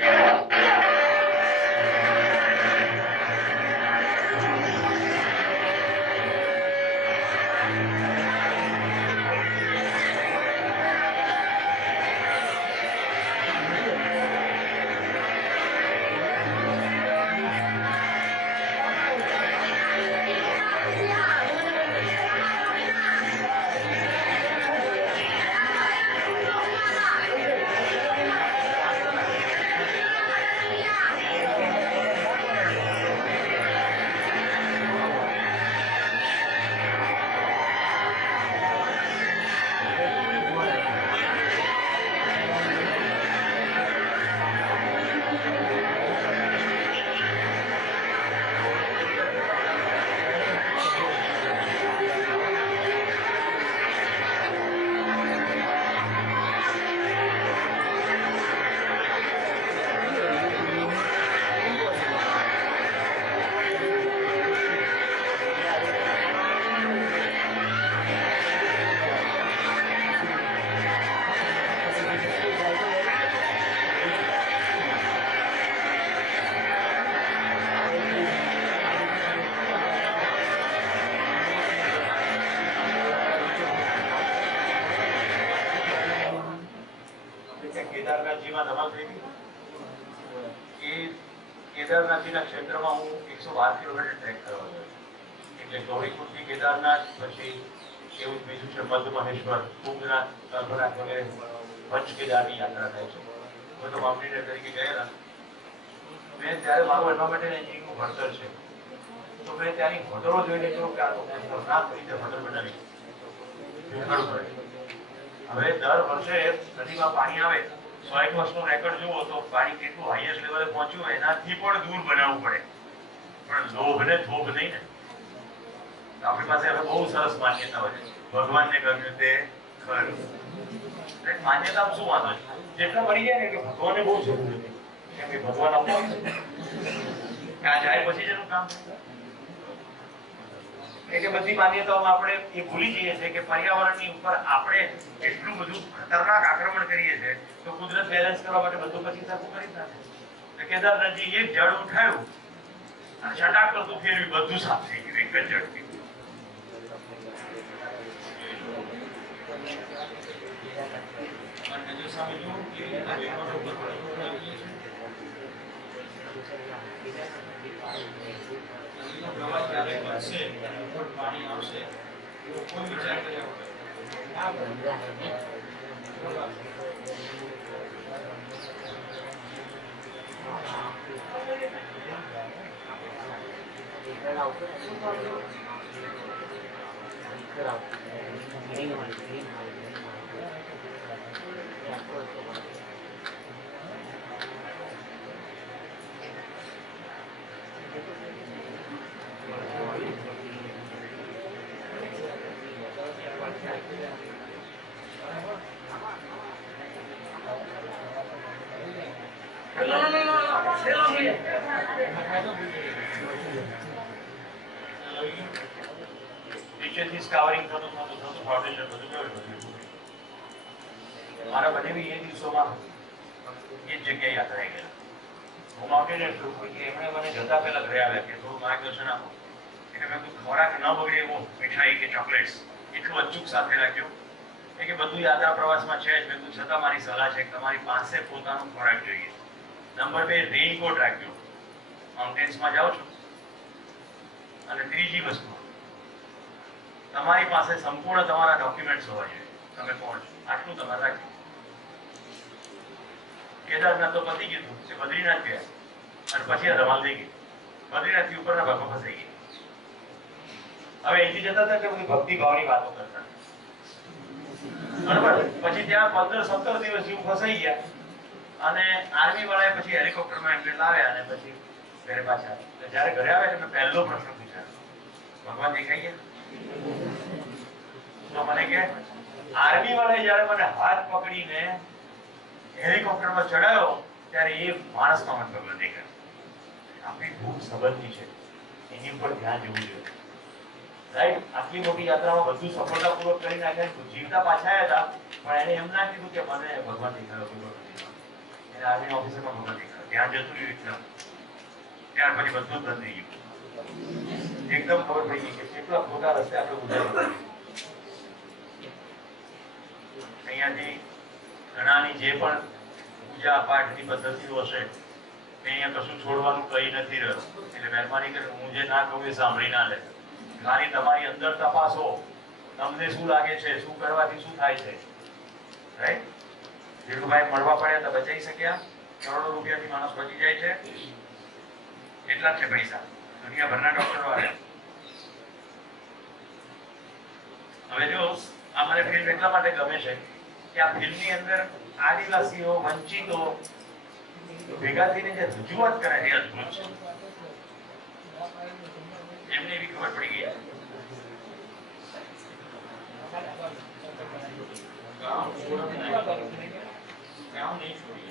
કેદારનાથજીમાં ધમાલ થઈ ગઈ. એ કેદારનાથજીના ક્ષેત્રમાં હું 112 કિલોમીટર ટ્રેક કરવા ગયો. એટલે ગૌરીકુંડથી કેદારનાથ, પછી એવું બીજું છે મધમહેશ્વર, તુંગનાથ, કર્મનાથ વગેરે પંચ કેદારની યાત્રા થાય છે. હું તો માઉન્ટેનિયર તરીકે ગયેલા. મેં ત્યારે મારું એન્વાયરમેન્ટલ એન્જિનિયરિંગનું ભણતર છે, તો મેં ત્યાંની હોટલો જોઈને કહ્યું કે આ તો ખતરનાક રીતે હોટલ બનાવી દેખાડવું પડે. હવે દર વર્ષે નદીમાં પાણી આવે, 100 વર્ષનો રેકોર્ડ જુઓ તો પાણી કેટલું હાઈએસ્ટ લેવલે પહોંચ્યું હોય એનાથી પણ દૂર બનાવવું પડે. પણ લોભ ને થોભ નહીં ને. આપણી પાસે હવે બહુ સરસ માન્યતાઓ છે. ભગવાનને ગમ્યું તે ખરું. માન્યતામાં શું વાંધો છે? જેટલા મળી જાય ને કે ભગવાનને બહુ જરૂર નથી. કેમ કે ભગવાન આપવા આ જાય પછી જ એનું કામ. એટલે બધી માન્યતાઓમાં આપણે એ ભૂલી જઈએ છીએ કે પર્યાવરણની ઉપર આપણે એટલું બધું ખતરનાક આક્રમણ કરીએ છીએ તો કુદરત બેલેન્સ કરવા માટે બધું પછી સરખું કરી નાખે. કેદારનાથજી એક ઝાડ ઉઠાયું અને છટાક કરતું ફેરવી બધું સાફ થઈ ગયું એક જ ઝડપી. અને જો સામે જુઓ કે આ વેપારો ઉપર પ્રવાહ ક્યારે બનશે, ઉપર પાણી આવશે એવો કોઈ વિચાર કર્યા નીચેથી સ્કાવરિંગ થતું ફાઉન્ડેશન બધું કેવું મારા મને બી એ દિવસોમાં એ જ જગ્યાએ યાદ રહી ગયા. હું માઉન્ટેનિયર છું કે એમણે મને જતા પહેલા ઘરે આવ્યા કે થોડું માર્ગદર્શન આપો. એટલે મેં કીધું ખોરાક ન બગડે એવો મીઠાઈ કે ચોકલેટ્સ એટલું અચૂક સાથે રાખ્યો કે બધું યાત્રા પ્રવાસમાં છે જ. મેં કીધું છતાં મારી સલાહ છે કે તમારી પાસે પોતાનો ખોરાક જોઈએ. નંબર 2 રેઇનકોટ રાખ્યો, માઉન્ટેન્સમાં જાઓ છો. અને ત્રીજી વસ્તુ તમારી પાસે સંપૂર્ણ તમારા ડોક્યુમેન્ટ્સ હોવા જોઈએ, તમે કોણ છો આટલું તમારે રાખ્યું. કેદારનાથ તો પતી ગયું છે, બદ્રીનાથ ગયા અને પછી આ ધમાલ થઈ ગઈ. બદ્રીનાથથી ઉપરના ભાગમાં ફસાઈ ગઈ. હવે અહીંથી જતા હતા કે બધી ભક્તિ ભાવની વાતો કરતા બરાબર. પછી ત્યાં 15-17 દિવસ જેવું ફસાઈ ગયા અને આર્મી વાળાએ પછી હેલિકોપ્ટરમાં એમને લાવ્યા અને પછી ઘરે પાછા. જયારે ઘરે આવે એટલે પહેલો પ્રશ્ન પૂછ્યો, ભગવાન દેખાઈ ગયા? તો મને કે આર્મી વાળાએ જયારે મને હાથ પકડીને હેલિકોપ્ટરમાં ચડાયો ત્યારે એ માણસમાં મને ભગવાન દેખાય. આપણી ભૂખ સંબંધી છે, એની ઉપર ધ્યાન દેવું જોઈએ. રાઈટ? આટલી મોટી યાત્રામાં બધું સફળતાપૂર્વક કરી નાખ્યા, જીવતા પાછા આવ્યા હતા, પણ એને એમ ના કીધું કે મને ભગવાન દેખાયો. એને આર્મી ઓફિસરમાં ભગવાન દેખાયો, ધ્યાન જતું રહ્યું એકદમ. ત્યાર પછી બધું જ બંધ થઈ ગયું. એકદમ ખબર પડી ગઈ કે કેટલા ખોટા રસ્તે આપણે ગુજારી. અહીંયાથી ઘણાની જે પણ પૂજા પાઠની પદ્ધતિઓ હશે અહીંયા કશું છોડવાનું કઈ નથી રહ્યું. એટલે મહેરબાની કરી હું જે ના કહું એ સાંભળી ના લે. ખાલી તમારી અંદર તપાસો, તમને શું લાગે છે, શું કરવાથી શું થાય છે. રાઈટ? ધીરુભાઈ મળવા પડ્યા તો બચાઈ શક્યા. કરોડો રૂપિયાથી માણસ બચી જાય છે. એટલા જ છે પૈસા. દુનિયાભરના ડોક્ટરો આવ્યા. હવે જો આ મને ફિલ્મ એટલા માટે ગમે છે કે આ ફિલ્મની અંદર આદિવાસીઓ, વંચિતો ભેગા થઈને જે રજૂઆત કરે છે અદભુત છે. એમને એવી ખબર પડી ગઈ ગામ નહીં છોડી.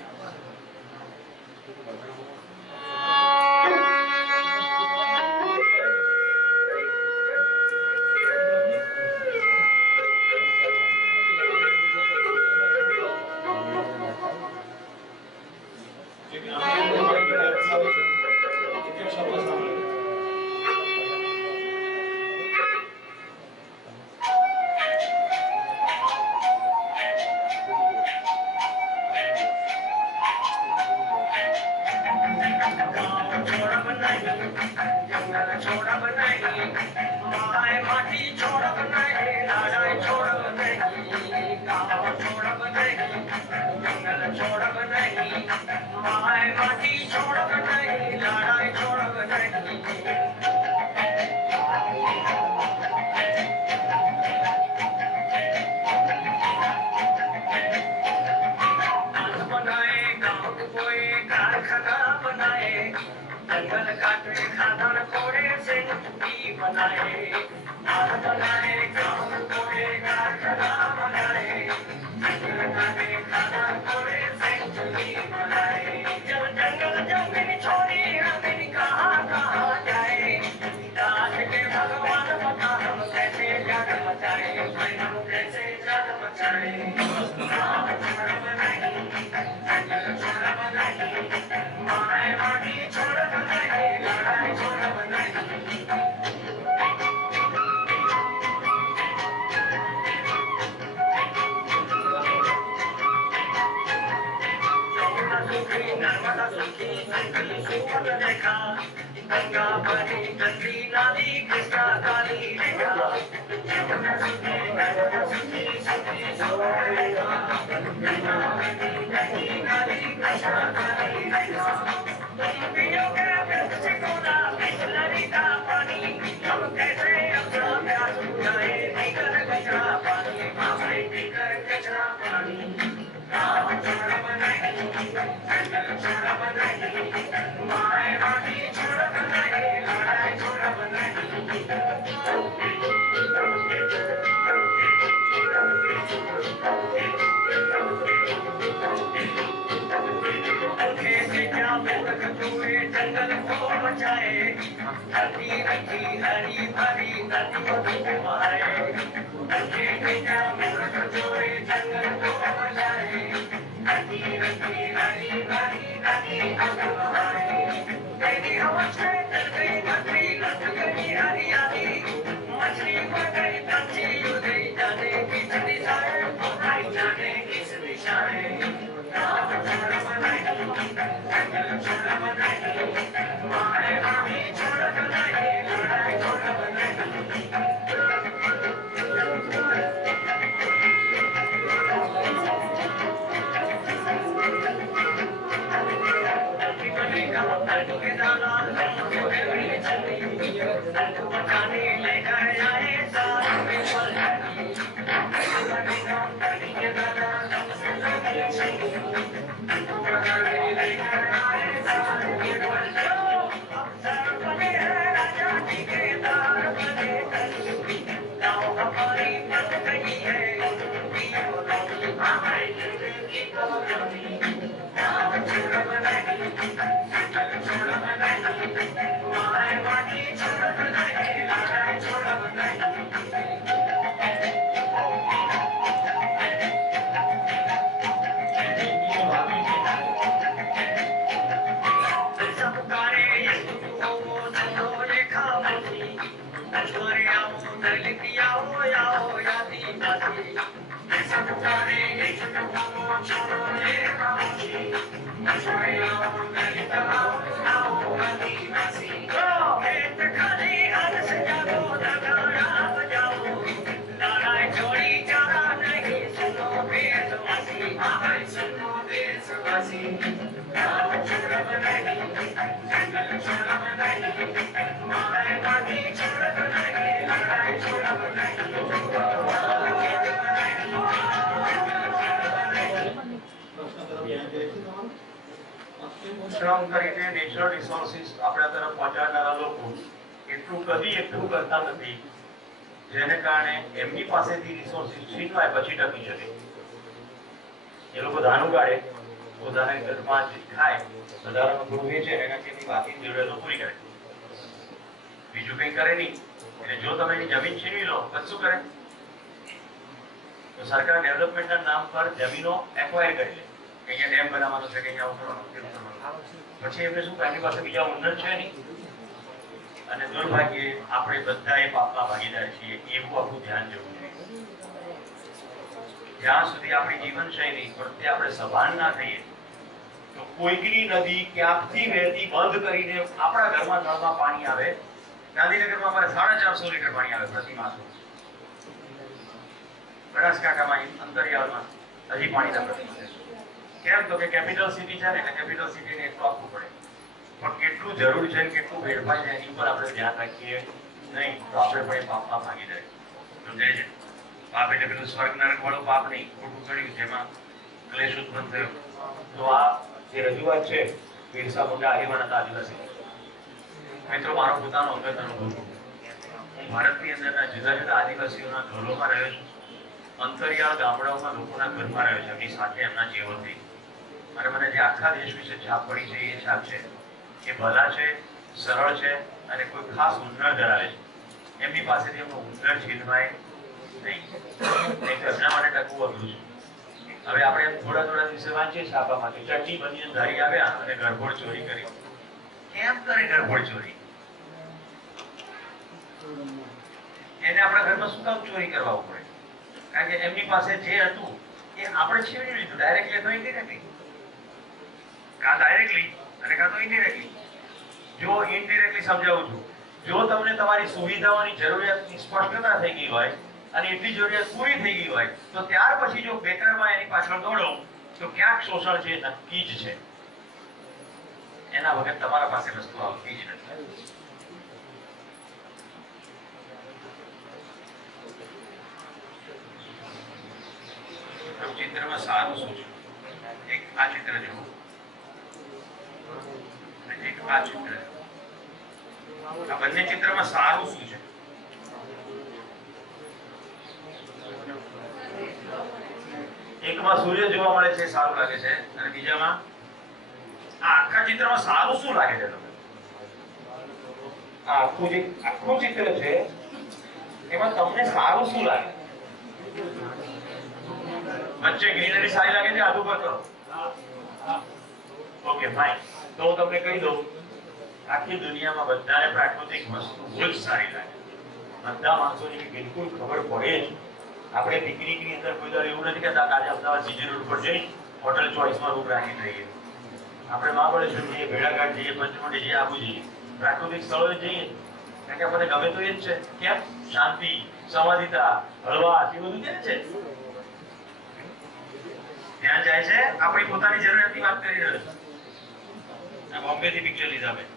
जंगल काटे खादर कोड़े से बनाए, बनाए गाँव कोड़े कारखाना बनाए, जंगल काटे खादर कोड़े से बनाए। जब जंगल जमीन छोड़ी हमें कहाँ कहाँ जाए, दास के भगवान बता हम कैसे जान बचाए, हम कैसे जान बचाए। गाँव छोड़ बनाए, जंगल छोड़ बनाए, माए माटी छोड़ बनाए, लड़ाई छोड़ बनाए। શ્રમ કરીને નેચરલ રિસોર્સિસ આપણા તરફ પહોંચાડનારા લોકો એટલું કદી એકઠું કરતા નથી જેને કારણે એમની પાસેથી રિસોર્સિસ છીનવાય પછી ટકી શકે. એ લોકો ધાન ઉગાડે, પોતાના ઘરમાં જે ખાય, વધારાનું થોડું વેચે, એનાથી એની બાકી જરૂરિયાતો પૂરી કરે, બીજું કંઈ કરે નહીં. એટલે જો તમે એની જમીન છીનવી લો તો શું કરે? તો સરકાર ડેવલપમેન્ટના નામ પર જમીનો એક્વાયર કરી લે. અહીંયા ડેમ બનાવવાનો છે, કે અહીંયા ઉતરવાનું, પછી એમને શું, એમની પાસે બીજા ઓનર છે નહીં. અને દુર્ભાગ્યે આપણે બધા એ પાપમાં ભાગીદાર છીએ. એવું આપણું ધ્યાન જવું જોઈએ. જ્યાં સુધી આપણી જીવનશૈલી પ્રત્યે આપણે સભાન ના થઈએ તો કોઈકની નદી ક્યાંકથી વહેતી બંધ કરીને આપણા ઘરમાં નળમાં પાણી આવે. ગાંધીનગરમાં અમારે 450 લીટર પાણી આવે પ્રતિ માસ. બનાસકાંઠામાં અંતરિયાળમાં હજી પાણીના પ્રશ્ન છે. કેમ? તો કે કેપિટલ સિટી છે ને, એટલે કેપિટલ સિટીને એટલું આપવું પડે. પણ કેટલું જરૂર છે, કેટલું વેડફાય છે, એની ઉપર આપણે ધ્યાન રાખીએ નહીં તો આપણે પણ એ પાપમાં ભાગીદાર. સમજાય છે? પાપ એટલે પેલું સ્વર્ગ નરક વાળું પાપ નહીં, ખોટું કર્યું જેમાં ક્લેશ ઉત્પન્ન થયો. તો આ જે રજૂઆત છે, બિરસા મુંડા આગેવાન હતા આદિવાસી. મિત્રો, મારો પોતાનો અંગત અનુભવ. હું ભારતની અંદરના જુદા જુદા આદિવાસીઓના ઘરોમાં રહ્યો છું. અંતરિયાળ ગામડાઓમાં લોકોના ઘરમાં રહ્યો છે, એમની સાથે એમના જીવનથી. અને મને જે આખા દેશ વિશે છાપ પડી છે એ છાપ છે એ ભલા છે, સરળ છે અને કોઈ ખાસ હુનર ધરાવે છે. એમની પાસેથી એમનો હુનર છીનવાય નહીં તો એમના માટે ટકવું અઘરું છે. હવે આપણે થોડા દિવસે વાંચીએ છાપામાં કે ચડ્ડી બનીને ધારી આવ્યા અને ગરબોળ ચોરી કરી. કેમ કરે ગરબોળ ચોરી? એને આપણા ઘરમાં શું કામ ચોરી કરવા પડે? કારણ કે એમની પાસે જે હતું એ આપણે છીનવી લીધું, ડાયરેક્ટલી અથવા ઇનડાયરેક્ટલી. કાં ડાયરેક્ટલી અને કાં તો ઇનડાયરેક્ટલી. જો ઇનડિરેક્ટલી સમજાવું છું, જો તમને તમારી સુવિધાઓની જરૂરિયાતની સ્પષ્ટતા થઈ ગઈ હોય અને એટલી જરૂરિયાત પૂરી થઈ ગઈ હોય તો ત્યાર પછી જો બેકારમાં એની પાછળ દોડો તો ક્યાંક શોષણ છે નક્કી જ છે. એના વગર તમારા પાસે વસ્તુ આવતી જ નથી. ચિત્રમાં સારું શું છે? એક આ ચિત્ર જુઓ, એક આ ચિત્ર. આ બંને ચિત્રમાં સારું શું છે? એકમાં સૂર્ય જોવા મળે છે, સારું લાગે છે, અને બીજામાં આ આખા ચિત્રમાં સારું શું લાગે છે તમને? આ આખું ચિત્ર છે એમાં તમને સારું શું લાગે? વચ્ચે ગ્રીનરી સારી લાગે છે, આદુ પર કરો. Okay fine. તો હું તમને કહી દઉં, આખી દુનિયામાં બધાને પ્રાકૃતિક વસ્તુ બહુ જ સારી લાગે. બધા માણસોને બિલકુલ ખબર પડે જ. આપણે પિકનિકની અંદર કોઈ દર એવું નથી કહેતા આજે અમદાવાદ સીજી રોડ પર જઈ હોટલ ચોઈસમાં રૂમ રાખી દઈએ. આપણે મહાબળેશ્વર જઈએ, ભેડાઘાટ જઈએ, પંચમઢી જઈએ, આબુ જઈએ, પ્રાકૃતિક સ્થળોએ જઈએ કારણ કે આપણને ગમે તો એ જ છે. કેમ? શાંતિ, સંવાદિતા, હળવાશ, એ બધું ક્યાં છે? ત્યાં જાય છે. આપણી પોતાની જરૂરિયાતની વાત કરી રહ્યો છું. આ બોમ્બેથી પિક્ચર લીધા મેં.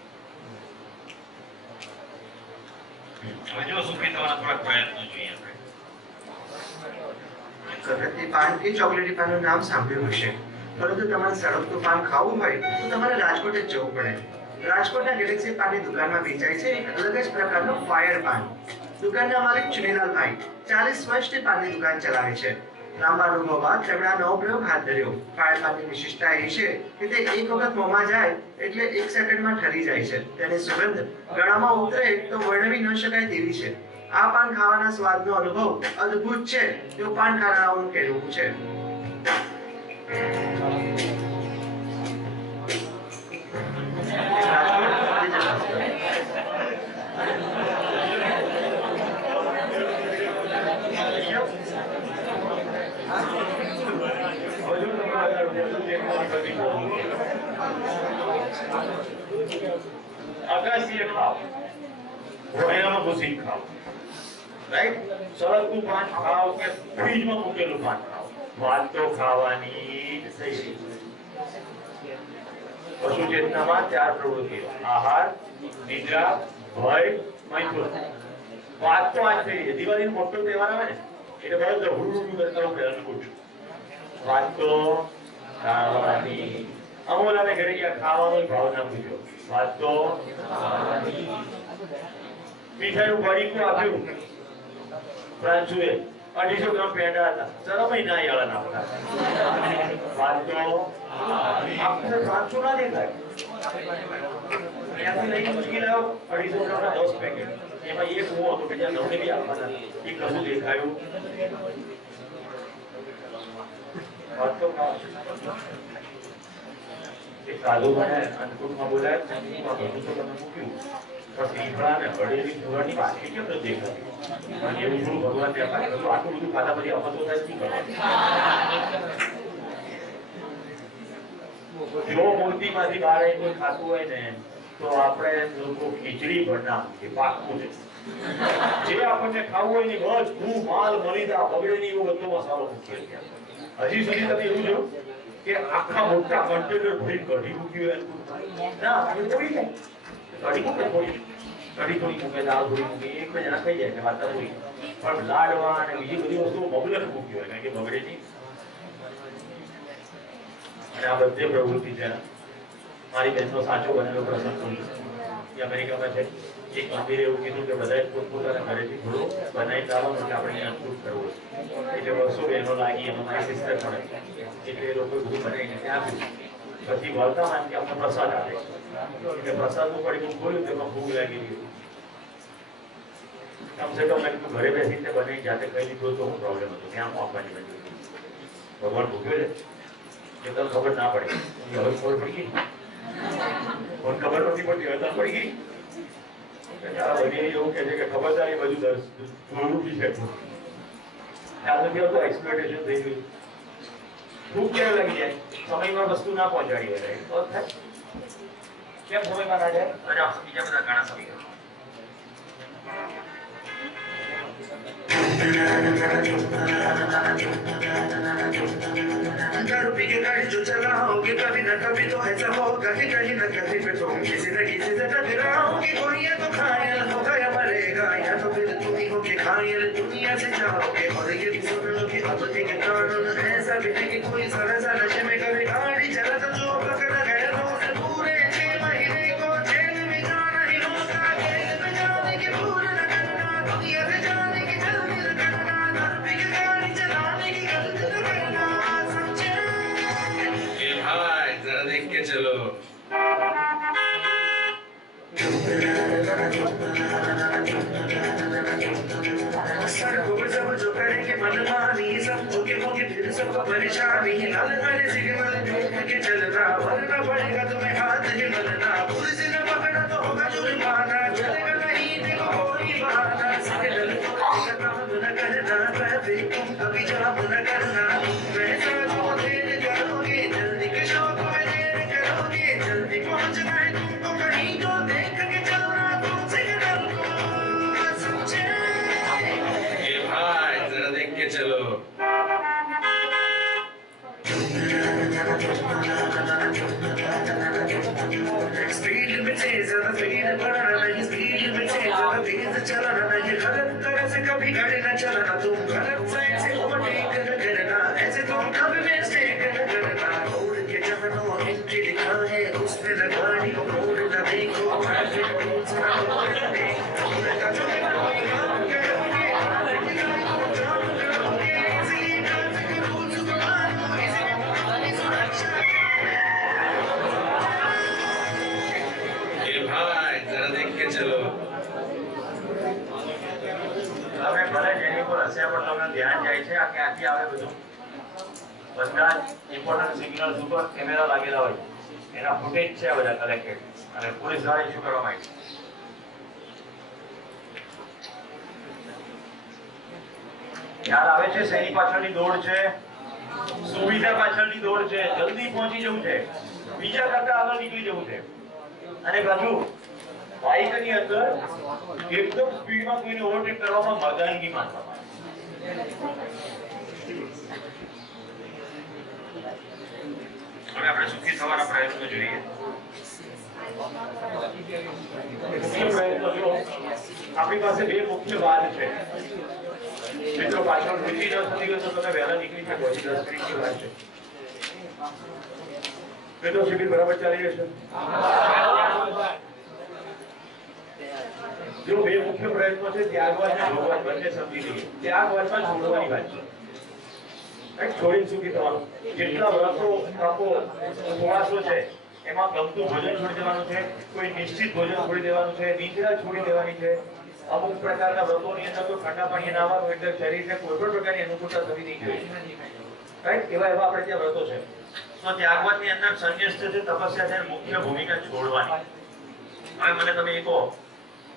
હવે જો સુખી થવાના થોડા પ્રયત્નો જોઈએ આપણે. કદરતી પાન કે ચોકલેટી પાનનું નામ સાંભળ્યું હશે, પરંતુ તમારે સળગતું પાન ખાવું હોય તો તમારે રાજકોટ જ જવું પડે. રાજકોટના ગેલેક્સી પાનની દુકાનમાં વેચાય છે એક અલગ જ પ્રકારનું ફાયર પાન. દુકાનના માલિક ચુનીલાલભાઈ 40 વર્ષથી પાનની દુકાન ચલાવે છે. લાંબા અનુભવ બાદ તેમણે આ નવો પ્રયોગ હાથ ધર્યો. ફાયર પાનની વિશેષતા એ છે કે તે એક વખત મોંમાં જાય એટલે 1 સેકન્ડમાં ઠરી જાય છે. તેની સુગંધ ગળામાં ઉતરે તો વર્ણવી ન શકાય તેવી છે. આ પાન ખાવાના સ્વાદનો અનુભવ અદ્ભુત છે તેવું પાનખાનાઓનું કહેવું છે. આકાશીય ખાવ, ભોયરામાં ઘૂસી ખાવ, રાઈટ? સળગતું પાન ખાવ કે ફ્રીજમાં મૂકેલું પાન ખાવ, વાત તો ખાવાની જ થઈ. પશુ ચેતનામાં 4 પ્રવૃત્તિઓ: આહાર, નિદ્રા, ભય, મૈથુન. વાત તો આજ થઈ છે. દિવાળીનો મોટો તહેવાર આવે ને એટલે બધા હુડુડું કરતા હું પહેલા પૂછું. વાત તો ખાવાની. અમોલાને ઘરે ગયા, ખાવાનો ભાવ ના પૂછ્યો. વાત તો મીઠાઈનું પડીકું આપ્યું પ્રાંશુએ, 250 ગ્રામ પેંડા હતા, શરમય ના યાળા નાખતા. વાત તો આપણે પ્રાંશુ ના દેખાય. ત્યાંથી લઈને મુશ્કેલ આવ્યો 250 ગ્રામના 10 પેકેટ. એમાં એક હું હતો કે જ્યાં નવને બી આપવાના, એ કશું દેખાયું. વાત તો સાધુ મને અન્નકૂટમાં બોલાયા, બધું તો તમે મૂક્યું, પણ શ્રીફળા ને હળેલી ફુવારની બાકી કેમ નથી દેખાતી? અને એવું થોડું ભગવાન ત્યાં પાછળ હતું. આટલું બધું ખાતા પછી અમતો થાય શું કરવાનું? જો મૂર્તિમાંથી બહાર આવી કોઈ ખાતું હોય ને તો આપણે લોકો ખીચડી બનાવ એ પાકું છે. જે આપણને ખાવું હોય ને બધું માલ મરીદા બગડે નહીં એવો બધો મસાલો મૂકીએ. હજી સુધી તમે એવું જો કે આખા મોટા કન્ટેનર ભરી કઢી મૂકી હોય ના થોડી જાય કઢી મૂકે, થોડી કઢી થોડી મૂકે, દાળ થોડી મૂકે, એક બે જણા ખાઈ જાય વાત થોડી. પણ લાડવા અને બીજી બધી વસ્તુઓ બગડે મૂકી હોય કારણ કે બગડે નહીં. અને આ બધે પ્રવૃત્તિ છે. મારી બહેનનો સાચો બનેલો પ્રસંગ કહું છું. એ અમેરિકામાં છે. એક મંદિરે એવું કીધું કે બધાએ પોતપોતાના ઘરેથી થોડું બનાવી લાવવાનું એટલે આપણે અનુકૂળ કરવું. એટલે વર્ષો બહેનો લાગી, એમાં મારી સિસ્ટર પણ એટલે એ લોકો બધું બનાવીને ત્યાં આપ્યું. પછી વળતા માંથી આપણે પ્રસાદ આપે એટલે પ્રસાદનું પડીકું ખોલ્યું તેમાં ભૂખ લાગી ગયું. કમસે કમ મેં ઘરે બેસીને બનાવી જાતે ખાઈ લીધું તો હું પ્રોબ્લેમ હતો. ત્યાં આપવાની બધી ભગવાન ભૂખ્યો છે એ તો ખબર ના પડે. હવે ખબર પડી ગઈ, પણ ખબર નથી પડતી, હવે પડી ગઈ. એવું કે છે કે ખબરદારી બધું જોયું બી છે. ખ્યાલ નથી આવતો, એક્સપ્લોટેશન થઈ ગયું. ભૂખ ક્યારે લાગી જાય? સમયમાં વસ્તુ ના પહોંચાડી હોય તો થાય. કેમ સમયમાં ના જાય? અરે આપણે બીજા બધા ઘણા સમય दारू पी के गाड़ी जो चलाओगे कभी न कभी तो ऐसा होगा कि कहीं न कहीं पे तुम किसी न किसी से टकराओगे। कोई या तो घायल होगा या मरेगा, या तो फिर तुम ही होगे घायल दुनिया से जाओगे। और ये भी सुन लो कि अब के कानून ऐसा भी है कि कोई जरा सा नशे में कभी गाड़ी चला तो जो पकड़ा गया तो उसे पूरे 6 महीने को जेल में जाना ही होगा। जेल में जाने की भूल न करना, दुनिया से जाने की जल्दी न करना, दारू पी के गाड़ी चलाने की गलती न करना। समझे? ए भाई जरा देख के चलो। सड़कों पर सब जो करेंगे मनमानी, सब होके फिर सबको परेशानी। लाल वाले सिग्नल देख के चलना, वरना पड़ेगा तुम्हें हाथ हिलना। पुलिस ने पकड़ा तो होगा जुर्माना, चलेगा नहीं देखो कोई बहाना। सिग्नल को काम न करना, ट्रैफिक तुम कभी जाम न करना। वैसा जो देर करोगे जल्दी के शौक में देर करोगे। जल्दी पहुंचना है तुमको कहीं तो देख के चलना तुम सिग्नल को। समझे? ए भाई जरा देख के चलो। स्पीड लिमिट से ज्यादा स्पीड बढ़ाना नहीं, स्पीड लिमिट से ज्यादा तेज चलाना नहीं। गलत तरह से कभी गाड़ी न चलाना, तुम गलत साइड से ओवरटेक न करना। ऐसे तुम कभी मिस्टेक न करना। रोड के जहां एंट्री लिखा है उसमें न गाड़ी को मोड़ न देखो। ट्रैफिक रूल्स ना मोड़ न देखो। उल्टा चलना कोई काम करोगे, ट्रैफिक को जाम करोगे। इसलिए ट्रैफिक रूल्स को मानो, इसलिए तुम्हारी सुरक्षा। ए भाई जरा देख के चलो। તમે ભલે જેની પર હશે પણ તમને ધ્યાન જાય છે આ ક્યાંથી આવે બધું? બધા ઇમ્પોર્ટન્ટ સિગ્નલ્સ ઉપર કેમેરા લાગેલા હોય, એના ફૂટેજ છે બધા કલેક્ટેડ અને પોલીસ દ્વારા ઇસ્યુ કરવામાં આવે. ખ્યાલ આવે છે શેની પાછળની દોડ છે? સુવિધા પાછળની દોડ છે, જલ્દી પહોંચી જવું છે, બીજા કરતા આગળ નીકળી જવું છે. અને પાછું બાઇકની અંદર એકદમ સ્પીડમાં કોઈને ઓવરટેક કરવામાં મર્દાનગી માનવામાં આવે. હવે આપણે સુખી થવાના પ્રયત્નો જોઈએ. મુખ્ય પ્રયત્નો જો આપણી પાસે બે મુખ્ય વાત છે. મિત્રો પાછળ રૂચિ ન થતી હોય તો તમે વહેલા નીકળી શકો. 10 મિનિટની વાત છે. મિત્રો શિબિર બરાબર ચાલી રહેશે? જો બે મુખ્ય પ્રયત્નો છે, ત્યાગવાદ અને ભોગવાદ, બંને સમજી લઈએ. ત્યાગવાદમાં છોડવાની વાત છે. કંઈક છોડીને સુખી થવાનું. જેટલા વ્રતો તપો ઉપવાસો છે એમાં ગમતું ભોજન છોડી દેવાનું છે, કોઈ નિશ્ચિત ભોજન છોડી દેવાનું છે, નિદ્રા છોડી દેવાની છે. અમુક પ્રકારના વ્રતોની અંદર તો ઠંડા પાણી નાવાનું એટલે શરીરને કોઈ પણ પ્રકારની અનુકૂળતા થવી નહીં જોઈએ. રાઈટ? એવા આપણે ત્યાં વ્રતો છે. તો ત્યાગવાદની અંદર સંન્યસ્ત છે, તપસ્યા છે, મુખ્ય ભૂમિકા છોડવાની. હવે મને તમે એ કહો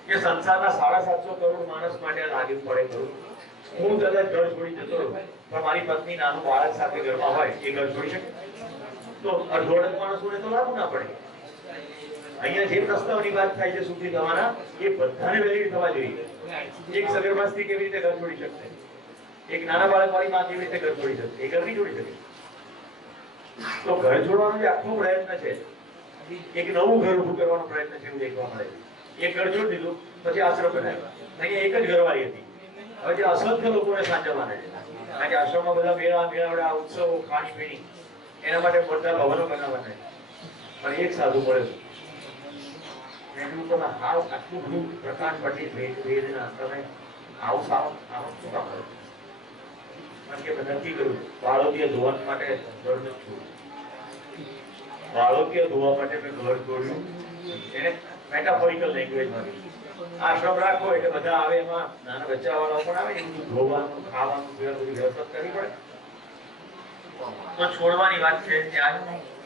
કે સંસારના 750 કરોડ માણસ માટે આ લાગુ પડે ખરું? હું કદાચ ઘર છોડી જતો રહું પણ મારી પત્ની નાનું બાળક સાથે ઘરમાં હોય, એ ઘર છોડી શકે? તો અડધોડ માણસોને તો લાગુ ના પડે. અહીંયા જે પ્રસ્તાવની વાત થાય છે સુખી થવાના, એ બધાને વેલિડ થવા જોઈએ. એક સગર્ભા સ્ત્રી કેવી રીતે ઘર છોડી શકશે? એક નાના બાળકવાળી માં કેવી રીતે ઘર છોડી શકશે? એ ઘર નહીં છોડી શકે. તો ઘર છોડવાનો જે આખો પ્રયત્ન છે, એક નવું ઘર ઊભું કરવાનો પ્રયત્ન છે એવું દેખવા મળે છે. એક ઘર છોડી દીધું, પછી આશ્રમ બનાવ્યો. અહીંયા એક જ ઘરવાળી હતી. હવે જે અસંખ્ય લોકોને સાચવવાના છે, કારણ કે આશ્રમમાં બધા મેળાવડા, ઉત્સવો, ખાણીપીણી, એના માટે મોટા ભવનો બનાવવાના છે. પણ એક સાધુ મળે છે. એનું તમે હાવ આટલું બધું પ્રકાંડ પંડિત વેદના તમે આવું સાવ આવું શું કામ કરો? કારણ કે મેં નક્કી કર્યું બાળકીય ધોવા માટે ઘર નથી છોડ્યું. બાળકીય ધોવા માટે મેં ઘર છોડ્યું. એને મેટાફોરિકલ લેંગ્વેજમાં આશ્રમ રાખો એટલે બધા આવે, એમાં નાના બચ્ચા વાળાઓ પણ આવે, એનું ધોવાનું, ખાવાનું, બધી વ્યવસ્થા કરવી પડે. તો છોડવાની વાત છે.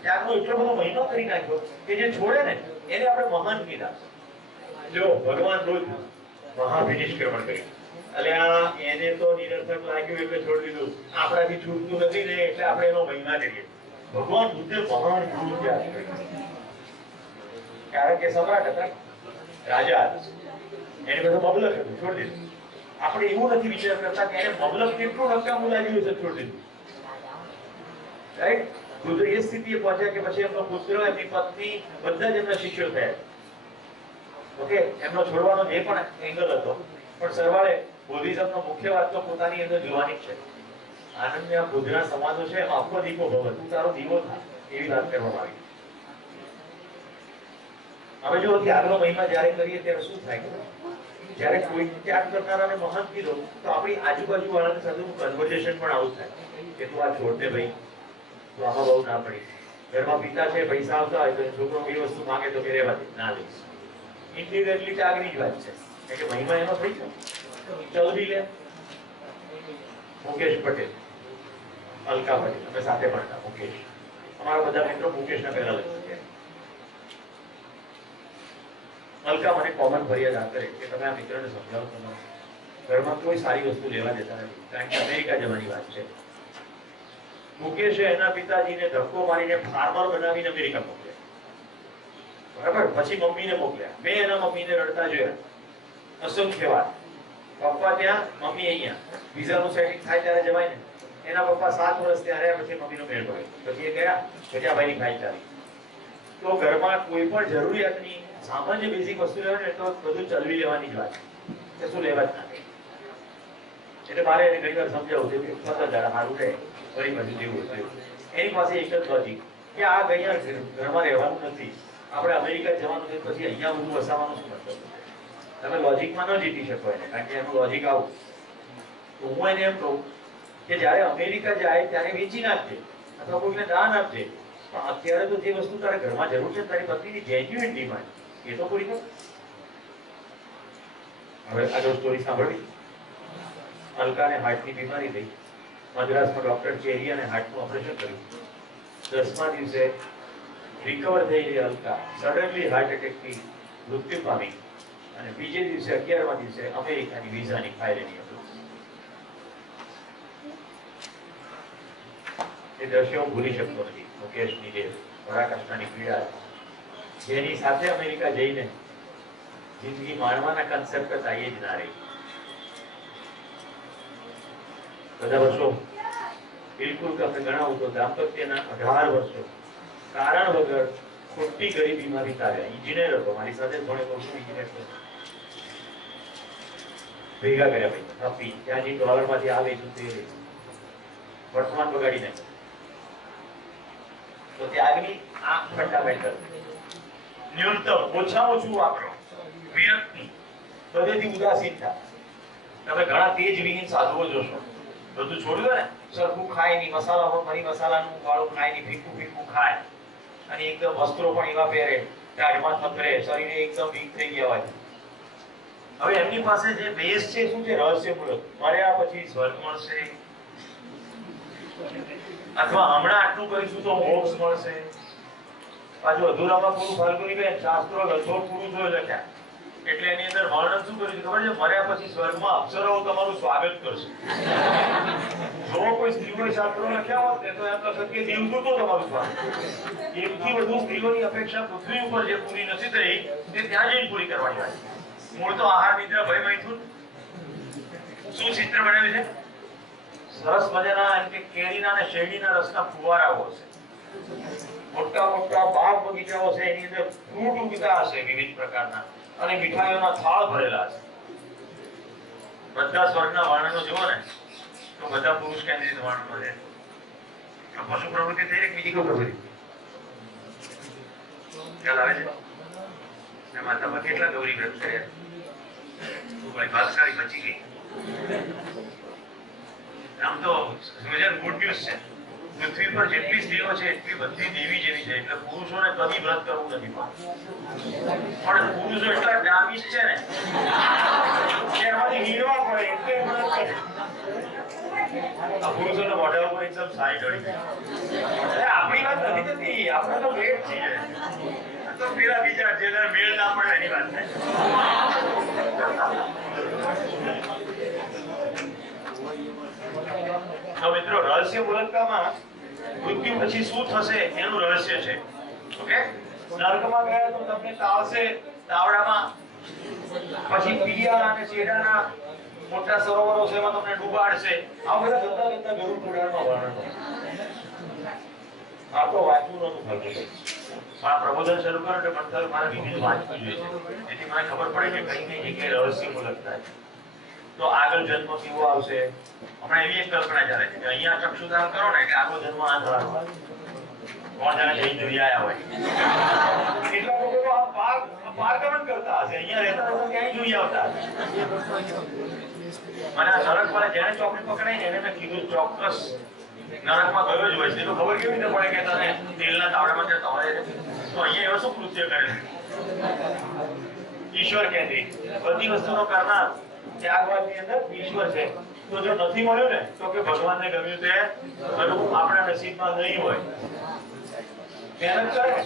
ત્યાગનો એટલો બધો મહિનો કરી નાખ્યો કે જે છોડે ને એને આપણે મહાન કીધા. જો ભગવાન બુદ્ધ મહાવિનિષ્ક્રમણ કર્યું, એટલે એને તો નિરર્થક લાગ્યું એટલે છોડી દીધું. આપણાથી છૂટતું નથી ને એટલે આપણે એનો મહિમા કરીએ. ભગવાન બુદ્ધે મહાન ગુરુ ત્યાગ કર્યો. કારણ કે સમ્રાટ હતા, રાજા હતા, એની પાસે મબલક હતું, છોડી દીધું. આપણે એવું નથી વિચાર કરતા કે એને મબલક કેટલું નકામું લાગ્યું છે, છોડી દીધું. રાઈટ? તો એ સ્થિતિએ પહોંચ્યા કે પછી એમનો પુત્ર, એમની પત્ની બધા જ એમના શિષ્યો થયા. ઓકે, એમનો છોડવાનો જે પણ એંગલ હતો, પણ સરવાળે બુદ્ધિઝમનો મુખ્ય વાત તો પોતાની અંદર જોવાની છે. આનંદના બુદ્ધના સમાજો છે, એમાં આખો દીવો ભવ, તું તારો દીવો થા, એવી વાત કરવામાં આવી. હવે જો ત્યાગનો મહિમા જ્યારે કરીએ ત્યારે શું થાય, જ્યારે કોઈ ત્યાગ કરનારાને મહાન કીધો તો આપણી આજુબાજુ વાળાની સાથેનું કન્વર્ઝેશન પણ આવું થાય કે તું આ છોડ દે ભાઈ, તો આમાં બહુ ના પડી. ઘરમાં પિતા છે, પૈસા આવતા હોય તો છોકરો એ વસ્તુ માંગે તો કે રહેવા દે, ના લઈશ. ઇન્ડિરેક્ટલી ત્યાગની જ વાત છે કે મહિમા એનો થઈ ગયો. ચલવી લે, મુકેશ પટેલ, અલકા પટેલ, અમે સાથે ભણતા. મુકેશ, અમારા બધા મિત્રો મુકેશના પહેલા લખ્યું છે. અલકા મને કોમન ફરિયાદ આ કરે કે તમે આ મિત્રને સમજાવો, તમારા ઘરમાં કોઈ સારી વસ્તુ લેવા દેતા નથી, કારણ કે અમેરિકા જવાની વાત છે. મુકેશે એના પિતાજીને ધક્કો મારીને ફાર્મર બનાવીને અમેરિકા મોકલ્યા. બરાબર? પછી મમ્મીને મોકલ્યા. મેં એના મમ્મીને રડતા જોયા અસંખ્ય વાર. પપ્પા ત્યાં, મમ્મી અહીંયા. વિઝાનું સેટિંગ થાય ત્યારે જવાય ને. એના પપ્પા 7 વર્ષ ત્યાં રહ્યા, પછી મમ્મીનો મેળ પડ્યો, પછી એ ગયા, પછી આ ભાઈની ફાઇલ ચાલી. તો ઘરમાં કોઈ પણ જરૂરિયાતની સામાન્ય બેઝિક વસ્તુ લેવા ને તો બધું ચલવી લેવાની જ વાત છે, શું લેવા જ ના. એટલે મારે એને ઘણી વાર સમજાવવું છે કે 15 દાડા સારું રહે, ફરી બધું જેવું હતું. એની પાસે એક જ લોજિક કે આ અહીંયા ઘરમાં રહેવાનું નથી, આપણે અમેરિકા જવાનું છે, પછી અહીંયા બધું વસાવવાનું શું મતલબ? તમે લોજિકમાં ન જીતી શકો એને, કારણ કે એનું લોજિક આવું. તો હું એને એમ કહું કે જ્યારે અમેરિકા જાય ત્યારે વેચી નાખજે અથવા કોઈને દાન આપજે, પણ અત્યારે તો જે વસ્તુ તારા ઘરમાં જરૂર છે, તારી પત્નીની જેન્યુઇન ડિમાન્ડ, એ તો પૂરી કર. હવે આગળ સ્ટોરી સાંભળવી. અલકાને હાર્ટની બીમારી થઈ. મદ્રાસમાં ડોક્ટર ચેરિયાને હાર્ટનું ઓપરેશન કર્યું. 10મા દિવસે રિકવર થયેલી અલકા સડનલી હાર્ટ એટેકથી મૃત્યુ પામી અને બીજે દિવસે 11મા દિવસે અમેરિકાની વિઝાની ફાઇલ એની હતી. એ દ્રશ્ય હું ભૂલી શકતો નથી. મુકેશની જે પરાકાષ્ઠાની પીડા, જેની સાથે અમેરિકા જઈને જિંદગી માણવાના કન્સેપ્ટ હતા, એ જ ના રહી. બધા વર્ષો બિલકુલ તમે ગણાવું તો દાંપત્યના 18 વર્ષો કારણ વગર ખોટી ગરીબીમાં વિતાવ્યા. ઇન્જિનિયર હતો, મારી સાથે ભણેલો છું, ઇન્જિનિયર હતો. ભેગા કર્યા ભાઈ, આપી ત્યાં જે ડોલરમાંથી આવે છે તે વર્તમાન બગાડી નાખ્યું. તો ત્યાગની આ ફંડામેન્ટલ ન્યૂનતમ ઓછામાં ઓછું વાપરો. વિરક્તિ, બધેથી ઉદાસીનતા. તમે ઘણા તેજ વિહીન સાધુઓ જોશો, બધું છોડ્યું ને, સરખું ખાય નહીં, મસાલા મરી મસાલાનું વાળું ખાય નહીં, ફીકું ફીકું ખાય, અને એકદમ વસ્ત્રો પણ એવા પહેરે, દાઢમાં થથરે, શરીરે એકદમ વીક થઈ ગયા હોય. હવે એમની પાસે જે બેઝ છે શું છે? રહસ્યમૂલક. મર્યા પછી સ્વર્ગ મળશે, અથવા હમણાં આટલું કરીશું તો મોક્ષ મળશે. પાછું અધૂરામાં પૂરું ફાલ્ગુનીબેન શાસ્ત્રો લગભગ પૂરું જોઈ લખ્યા. એટલે એની અંદર વર્ણન શું કર્યું ખબર છે? મર્યા પછી સ્વર્ગમાં અપ્સરાઓ તમારું સ્વાગત કરશે. જો કોઈ સ્ત્રીઓએ શાસ્ત્રો લખ્યા હોત ને તો એમ લખત કે દેવદૂતો તમારું સ્વાગત. એમથી વધુ સ્ત્રીઓની અપેક્ષા પૃથ્વી ઉપર જે પૂરી નથી થઈ તે ત્યાં જઈને પૂરી કરવાની વાત. મૂળ તો આહાર નિદ્રા ભય મૈથુન. શું ચિત્ર બનાવ્યું છે? સરસ મજાના એમ કે કેરીના અને શેરડીના રસના ફુવારાઓ હશે, મોટા મોટા બાગ બગીચાઓ છે, એની અંદર ફ્રૂટ ઉગતા હશે વિવિધ પ્રકારના, અને મીઠાઈઓના થાળ ભરેલા હશે. બધા સ્વર્ગના વર્ણનો જુઓ ને તો બધા પુરુષ કેન્દ્રિત વર્ણનો છે. પશુ પ્રવૃત્તિ થઈ રહી, બીજી કોઈ પ્રવૃત્તિ ખ્યાલ આવે છે? એમાં તમે કેટલા ગૌરી વ્રત કર્યા? ભાઈ ભાગશાળી બચી ગઈ. આમ તો ગુડ ન્યૂઝ છે. પૃથ્વી પર જેટલી સ્ત્રીઓ છે એટલી બધી દેવી જેવી છે, એટલે પુરુષોને કદી વ્રત કરવું નથી. પણ પુરુષો એટલા ડામીશ છે ને કે એમાંથી હીરવા પડે એટલે વ્રત કરે. આ પુરુષોના મોઢા ઉપર એકદમ સારી ઢળી ગઈ. આપણી વાત નથી થતી, આપણે તો લેટ થઈ જાય. તો પેલા બીજા જેને મેળ ના પડે એની વાત થાય. તો મિત્રો, રહસ્ય મૂલકતામાં મૃત્યુ પછી શું થશે એનું રહસ્ય છે. ઓકે, નર્કમાં ગયા તો તમને તાવશે તાવડામાં, પછી પીડિયા અને ચેડાના મોટા સરોવરો છે એમાં તમને ડૂબાડશે. આ બધા જતા જતા ગરુડ પુરાણમાં વર્ણન છે. આ તો વાંચવું નતું થતું. આ પ્રબોધન શરૂ કર્યું એટલે મંતર મારા વિધિ વાંચવું જોઈએ છે, જેથી મને ખબર પડે કે કઈ કઈ જગ્યાએ રહસ્ય મૂલક થાય. તો આગળ જન્મ કેવો આવશે? હમણાં એવી એક કલ્પના ચાલે છે કે અહીંયા ચક્ષુદાન કરો ને એટલે આગળ જન્મ આ થવાનો. કોણ જાણે જઈ જોઈ આયા હોય કેટલા લોકો તો આ પારગમન કરતા હશે, અહીંયા રહેતા હતા ક્યાંય જોઈ આવતા હશે. અને આ નરક વાળા જેને ચોકડી પકડાઈ ને એને મેં કીધું ચોક્કસ નરકમાં ગયો જ હોય છે. તો ખબર કેવી રીતે પડે કે તને તેલના તાવડામાં જતા હોય તો અહીંયા એવા શું કૃત્ય કરે છે? ઈશ્વર કેન્દ્રિત બધી વસ્તુનો કરનાર ત્યાગવાદની અંદર ઈશ્વર છે. તો જો નથી મળ્યું ને તો કે ભગવાનને ગમ્યું તે બધું આપણા નસીબમાં નહીં હોય. મહેનત કરે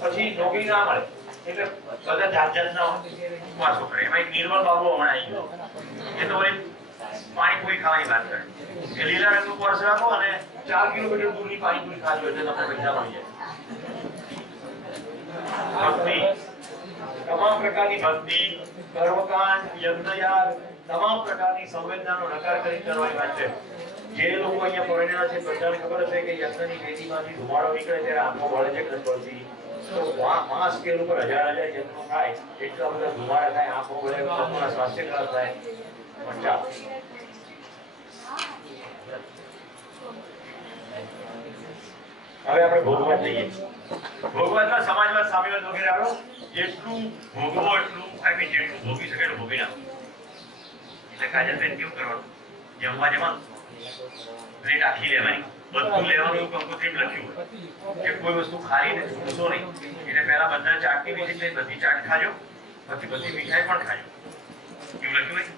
પછી નોકરી ના મળે એટલે બધા જાત જાતના ઉપવાસો કરે. એમાં એક નિર્મળ બાબુ હમણાં આવી ગયો, એ તો વળી પાણીપુરી ખાવાની વાત કરે કે લીલા રંગનું પર્સ રાખો અને 4 કિલોમીટર દૂરની પાણીપુરી ખાજો એટલે તમને પૈસા મળી જાય. ભક્તિ, તમામ પ્રકારની ભક્તિ, કર્મકાંડ, યજ્ઞયાગ, તમામ પ્રકારની સંવેદનાનો નકાર કરી કરવાની વાત છે. જે લોકો અહીંયા પરણેલા છે બધાને ખબર હશે કે યજ્ઞની વેદીમાંથી ધુમાડો નીકળે ત્યારે આંખો વળે છે કૃષ્ણજી. તો મહા સ્કેલ ઉપર હજાર યજ્ઞો થાય, એટલા બધા ધુમાડા થાય, આંખો વળે, લોકોના સ્વાસ્થ્ય ખરાબ થાય. મજા. હવે આપણે ભોગવત જઈએ. ભોગવતમાં સમાજવાદ, સામ્યવાદ વગેરે આવ્યો. જેટલું ભોગવો એટલું જેટલું ભોગી શકે એટલું ભોગી નાખો. એટલે કાજલબેન કેવું કરવાનું? જમવા જવાનું, પ્લેટ આખી લેવાની, બધું લેવાનું એવું કંકોત્રી લખ્યું હોય કે કોઈ વસ્તુ ખાલી ને છૂટશો નહીં. એટલે પહેલા બધા ચાટની મીઠી બધી ચાટ ખાજો, પછી બધી મીઠાઈ પણ ખાજો, એવું લખ્યું હોય.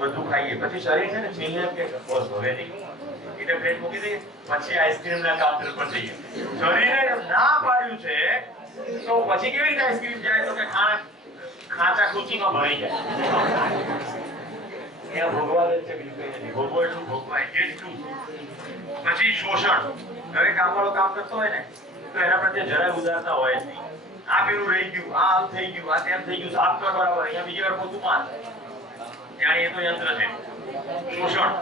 બધું ખાઈએ પછી શરીર છે ને છેલ્લે એમ કે બસ હવે નહીં એટલે પ્લેટ મૂકી દઈએ, પછી આઈસ્ક્રીમ ના કાઉન્ટર પર જઈએ. શરીરે ના પાડ્યું છે તો પછી કેવી રીતે આઈસ્ક્રીમ જાય? તો કે ખાંચા ખુચીમાં ભરાઈ જાય. ત્યાં ભોગવા દે છે, બીજું કઈ નથી. ભોગવો એટલું ભોગવાય એટલું. પછી શોષણ. ઘરે કામવાળો કામ કરતો હોય ને તો એના પ્રત્યે જરાય ઉદારતા હોય જ નહીં. આ પેલું રહી ગયું, આ આમ થઈ ગયું, આ તેમ થઈ ગયું, સાફ કર બરાબર, અહીંયા બીજી વાર પોતું માર. ત્યાં એ તો યંત્ર છે. શોષણ.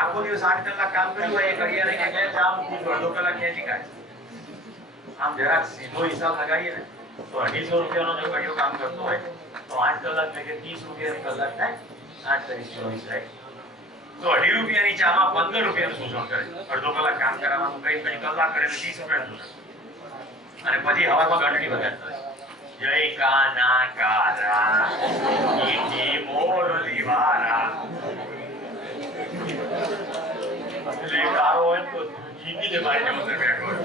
આખો દિવસ 8 કલાક કામ કર્યું હોય, એ ઘડિયાળે કે ગયા ચા મૂકું છું, અડધો કલાક ખેંચી કાઢે. આમ જરાક સીધો હિસાબ લગાડીએ ને તો 250 રૂપિયાનો જો ઘડિયો કામ કરતો હોય તો 8 કલાક એટલે કે 30 રૂપિયાની કલાક થાય. 8 × 24 થાય તો 2.5 રૂપિયાની ચામાં 15 રૂપિયાનું શોષણ કરે. અડધો કલાક કામ કરાવવાનું કઈ કલાક કરે 30 રૂપિયાનું શોષણ. અને પછી હવામાં ઘંટડી વગાડતા હોય, જય કાના કારા ઈટી મોરલી વારા. એટલે કારો હોય તો જીતીને મારી જેવો બેઠો હોય.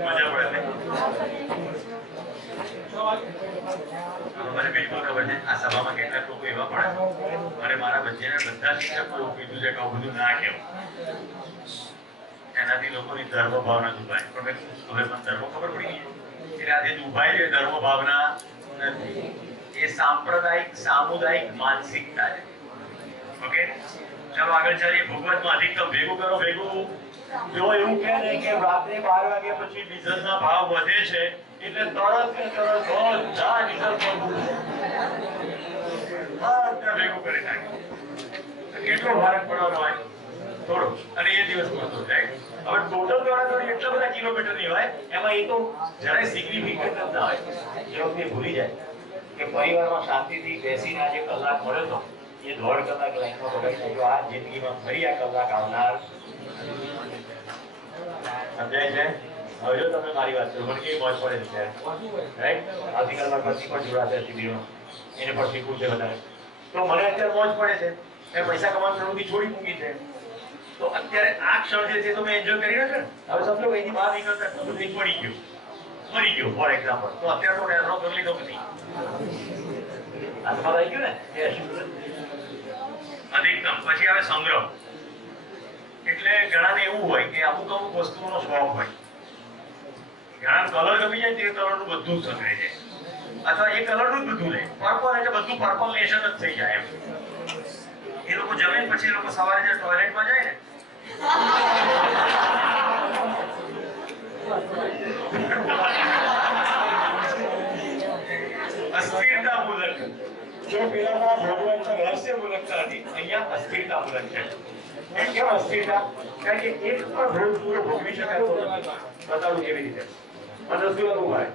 મજા પડે ને? મને બિલકુલ ખબર છે આ સભામાં કેટલાક લોકો એવા પડે અને મારા બધા શિક્ષકો એવું કીધું છે કે આવું બધું ના કહેવું, એનાથી લોકોની ધર્મ ભાવના દુભાય. પણ હવે મને ધર્મ ખબર પડી ગઈ એટલે આજે દુભાઈ છે ધર્મ ભાવના નથી, એ સાંપ્રદાયિક સામુદાયિક માનસિકતા છે. ઓકે, ચાલો આગળ ચાલીએ. ભોગવતમાં અધિકતમ ભેગું કરો. ભેગું જો એવું કહે ને કે રાત્રે 12 વાગ્યા પછી ડીઝલના ભાવ વધે છે એટલે તરત ને તરત બધા ડીઝલ ભેગું કરી નાખે. કેટલો ફરક પડવાનો હોય? થોડો. અને એ દિવસ પૂરતો થાય. હવે ટોટલ દોડાદોડી એટલા બધા કિલોમીટરની હોય એમાં એ તો જરાય સિગ્નિફિકન્ટ ના હોય. એ વખતે ભૂલી જાય કે પરિવારમાં શાંતિથી બેસીને આજે કલાક મળ્યો તો એ 1.5 કલાક લાઈનમાં બગાડી નાખ્યો. આ જિંદગીમાં ફરી આ કલાક આવનાર. સમજાય છે? હવે જો તમે મારી વાત કરો મને કેવી મોજ પડે છે, રાઈટ? આવતીકાલમાં પછી પણ જોડાશે શિબિરમાં, એને પણ શીખવું છે વધારે. તો મને અત્યારે મોજ પડે છે, મેં પૈસા કમાવાનું પ્રવૃત્તિ છોડી મૂકી છે. તો અત્યારે આ ક્ષણ જે છે તો મેં એન્જોય કરી રહ્યો છું. હવે સમજો અહીંથી બહાર નીકળતા બધું પડી ગયું, મરી ગયો ફોર એક્ઝામ્પલ, તો અત્યારે તો એનો કરી લીધો કે નહીં? હાથમાં આવી ગયું ને? અધિકતમ. પછી આવે સંગ્રહ. એટલે ઘણાને એવું હોય કે અમુક અમુક વસ્તુઓનો શોખ હોય. ઘણા કલર ગમી જાય તે કલરનું બધું જ સંગ્રહ છે, અથવા એ કલરનું જ બધું લે. પર્પલ એટલે બધું પર્પલ નેશન જ થઈ જાય એમ. એ લોકો જમે પછી એ લોકો સવારે જે ટોયલેટમાં જાય ને અસ્થિરતા મૂલક. જો પેલામાં ભગવાનના રહસ્ય મૂલકતા હતી, અહીંયા અસ્થિરતા મૂલક છે. એમ કેમ અસ્થિરતા? કારણ કે એક પણ રોજ પૂરો ભોગવી શકાતો નથી. બતાવું કેવી રીતે. મને રસગુલ્લા બહુ ભાવે,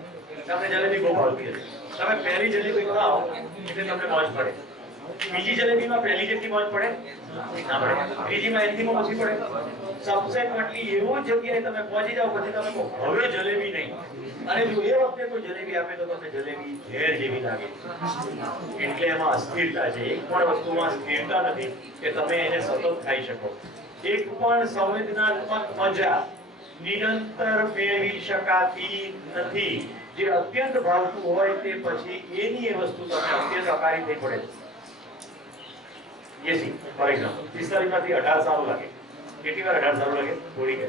તમને જલેબી બહુ ભાવતી હશે. તમે પહેલી જલેબી ખાઓ એટલે તમને મોજ પડે. બીજી જલેબીમાં પહેલી જેટલી મોજ પડે ના પડે, ત્રીજીમાં એનથીમાં ઓછી પડે. સબસેક્વન્ટલી એવો જગ્યાએ તમે પહોંચી જાઓ પછી તમે કહો હવે જલેબી નહીં, અને જો એ વખતે કોઈ જલેબી આપે તો તમને જલેબી ઝેર જેવી લાગે. એટલે એમાં અસ્થિરતા છે. એક પણ વસ્તુમાં સ્થિરતા નથી કે તમે એને સતત ખાઈ શકો. એક પણ સંવેદનાત્મક મજા નિરંતર મેળવી શકાતી નથી. જે અત્યંત ભાવતું હોય તે પછી એની એ વસ્તુ તમને અત્યંત અકારી થઈ પડે. એસી ફોર એક્ઝામ્પલ 45 માંથી 18 સારું લાગે. કેટલી વાર 18 સારું લાગે? થોડી કે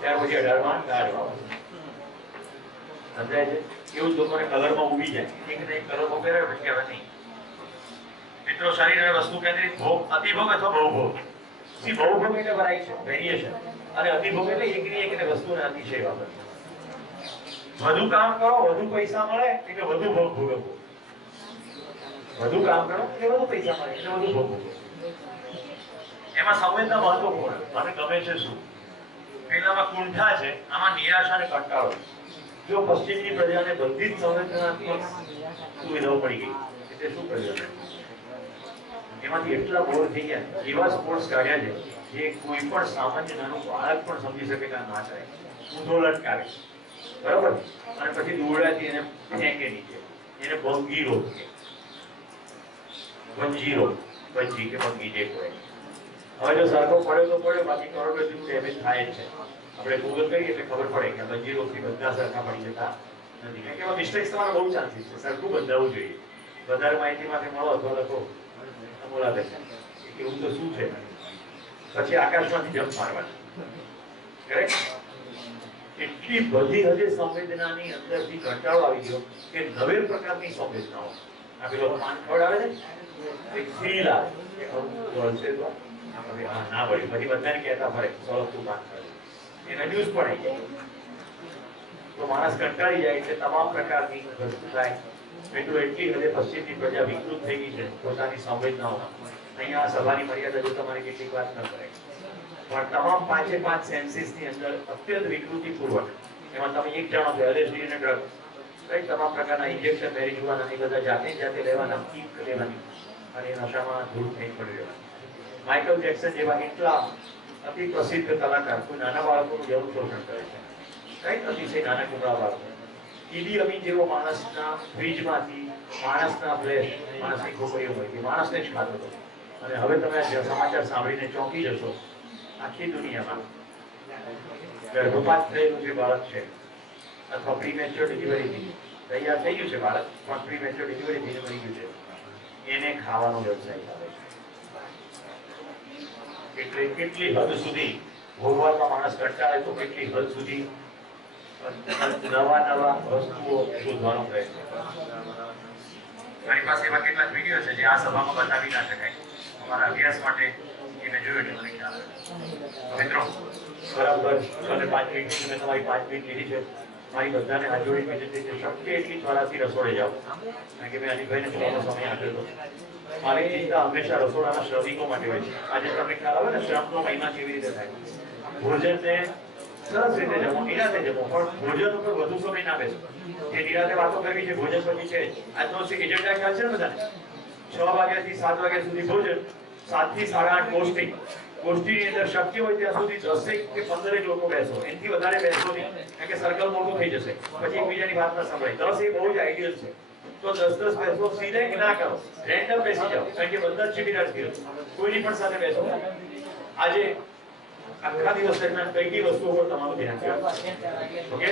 ત્યાર પછી 18 માં દાળ વાવો. સમજાય છે? એવું જ લોકોને કલરમાં ઉભી જાય. એક ને એક કલરમાં પહેરાવે પછી હવે નહીં. મિત્રો શરીર અને વસ્તુ કેન્દ્રિત ભોગ, અતિભોગ અથવા બહુભોગ. સી બહુભોગ એટલે વેરાયટી છે, વેરિએશન. અને અતિભોગ એટલે એકની એક ને વસ્તુને અતિશય વાપરવું. વધુ કામ કરો વધુ પૈસા મળે એટલે વધુ ભોગ ભોગવો. વધુ કામ કરો એટલે વધુ પૈસા મળે એટલે વધુ ભોગ ભોગવો. એમાં સંવેદના મહત્વપૂર્ણ. મને ગમે છે શું? પેલામાં કુંઠા છે, આમાં નિરાશા અને કંટાળો. જો પશ્ચિમની પ્રજાને બધી જ સંવેદનાત્મક સુવિધાઓ પડી ગઈ એટલે શું કર્યું? એમાંથી એટલા બોર થઈ ગયા, એવા સ્પોર્ટ્સ કાઢ્યા છે જે કોઈ પણ સામાન્ય નાનું બાળક પણ સમજી શકે કે ના થાય. ઊંધો લટકાવે, બરાબર, અને પછી દોરડાથી એને ફેંકે નીચે. એને બંગી રોગ કે બંજી રોગ, બંજી કે બંગી જે કહે. હવે જો સરખો પડ્યો તો પડ્યો, બાકી કરોડરજ્જુ ડેમેજ થાય જ છે. આપણે ગૂગલ કરીએ એટલે ખબર પડે કે બંજી રોગથી બધા સરખા પડી જતા નથી. કારણ કે એમાં મિસ્ટેક્સ થવાના બહુ ચાન્સીસ છે. સરખું બંધાવવું જોઈએ. વધારે માહિતી માટે મળો અથવા લખો બોલાવે છે કે એવું તો શું છે, પછી આકાશમાંથી જમ્પ મારવાની. કરેક્ટ? એટલી બધી હદે સંવેદનાની અંદરથી કંટાળો આવી ગયો કે નવે પ્રકારની સંવેદનાઓ. આ પેલો પાન ખવડાવે છે, એક ફીલ આવે કે વળશે તો ના વળી, પછી બધાને કહેતા ફરે ચલો તું પાન કરે. એના ન્યૂઝ પણ આવી જાય તો માણસ કંટાળી જાય. એટલે તમામ પ્રકારની વસ્તુ થાય. મિત્રો એટલી હદે પશ્ચિમની પ્રજા વિકૃત થઈ ગઈ છે પોતાની સંવેદનાઓમાં. અહીંયા સભાની મર્યાદા જો તમારે કેટલીક વાત ન કરે, પણ તમામ પાંચે પાંચ સેન્સીસની અંદર અત્યંત વિકૃતિપૂર્વક. એમાં તમે એક જાણો છો LSD અને ડ્રગ, રાઈટ? તમામ પ્રકારના ઇન્જેક્શન મેરિજુઆના એ બધા જાતે લેવાના, કીક લેવાની અને નશામાં ધૂળ થઈ પડી રહેવાની. માઇકલ જેક્સન જેવા એટલા અતિ પ્રસિદ્ધ કલાકાર કોઈ નાના બાળકોનું જવું શોષણ કરે છે, રાઈટ? અતિશય નાના ટુકડા બાળકો. ઈડી અમીન જેવો માણસના ફ્રીજમાંથી માણસના ફ્લેશ, માણસની ખોપરીઓમાંથી માણસને જ ખાતો હતો. અને હવે તમે આ સમાચાર સાંભળીને ચોંકી જશો. આખી દુનિયામાં ગર્ભપાત થયેલું જે બાળક છે અથવા પ્રીમેચ્યોર ડિલિવરીથી તૈયાર થઈ ગયું છે બાળક, પણ પ્રીમેચ્યોર ડિલિવરીથી મરી ગયું છે, એને ખાવાનો વ્યવસાય ચાલે છે. એટલે કેટલી હદ સુધી ભોગવવામાં માણસ કંટાળે તો કેટલી હદ સુધી નવા વસ્તુઓ શોધવાનો પ્રયત્ન કરે. મારી પાસે એવા કેટલાક વિડીયો છે જે આ સભામાં બતાવી ના શકાય. અમારા અભ્યાસ માટે એ મેં જોયું એટલે મને ખ્યાલ આવ્યો. મિત્રો બરાબર 5 મિનિટ મેં તમારી 5 મિનિટ લીધી છે. મારી બધાને હાથ જોડી વિનંતી છે, શક્ય એટલી ત્વરાથી રસોડે જાઓ. કારણ કે મેં અનિભાઈને થોડો સમય આપ્યો હતો. મારી ચિંતા હંમેશા રસોડાના શ્રમિકો માટે હોય છે. આજે તમને ખ્યાલ આવે ને શ્રમનો મહિમા કેવી રીતે થાય. ભોજનને સરસ રીતે જમો, નિરાતે જમો, પણ ભોજન ઉપર વધુ સમય ના બેસો. જે નિરાતે વાતો કરવી છે ભોજન પછી છે. આજનો એજન્ડા ખ્યાલ છે ને બધાને? 6 વાગ્યાથી 7 વાગ્યા સુધી ભોજન, 7 થી 8:30 ગોષ્ઠી. ગોષ્ઠીની અંદર શક્ય હોય ત્યાં સુધી 10 કે 15 લોકો બેસો, એનાથી વધારે બેસો નહીં, કારણ કે સર્કલ મોટું થઈ જશે, પછી એકબીજાની વાત ના સંભળાય. 10 એ બહુ જ આઈડિયલ છે. તો 10 બેસો, સિલેક્ટ ના કરો, રેન્ડમ બેસી જાઓ, કારણ કે બધા જ શિબિરાર્થીઓ કોઈની પણ સાથે બેસો. આજે આખા દિવસ દરમિયાન કઈ વસ્તુ ઉપર તમારું ધ્યાન રાખવું. ઓકે?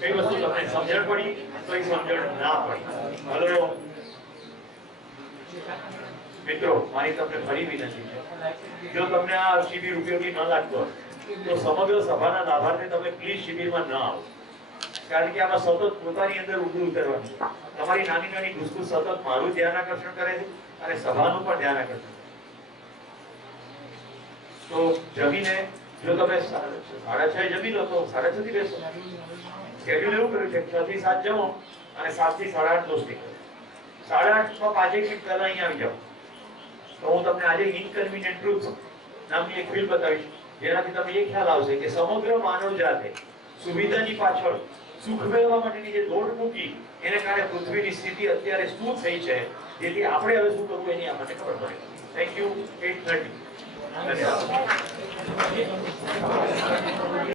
કઈ વસ્તુ તમને સમજણ પડી, કઈ સમજણ ના પડી. હલો મિત્રો, મારી તમને ફરી વિનંતી છે, જો તમને આ શિબિર ઉપયોગી ન લાગતો તો સમગ્ર સભાના લાભાર્થે તમે પ્લીઝ શિબિરમાં ન આવો. કારણ કે આમાં સતત પોતાની અંદર ઊંડું ઉતરવાનું. તમારી નાની નાની ઘૂસઘૂસ સતત મારું ધ્યાન આકર્ષણ કરે છે અને સભાનું પણ ધ્યાન આકર્ષણ. તો જમીને જો તમે 6:30 જમી લો તો 6:30 થી બેસો. શેડ્યુલ એવું કર્યું છે 6 થી 7 જમો અને 7 થી 8:30 દોસ્તી કરો. 8:30 માં 5 મિનિટ પહેલા અહીંયા આવી જાઓ. તો હું તમને આજે ઇનકન્વીનિયન્ટ ટ્રુથ નામની એક ફિલ્મ બતાવીશ, જેનાથી તમને એ ખ્યાલ આવશે કે સમગ્ર માનવ જાતે સુવિધાની પાછળ સુખ મેળવવા માટેની જે દોડ મૂકી એને કારણે પૃથ્વીની સ્થિતિ અત્યારે શું થઈ છે, જેથી આપણે હવે શું કરવું એની આપણને ખબર પડે. Thank you. 8:30. ધન્યવાદ.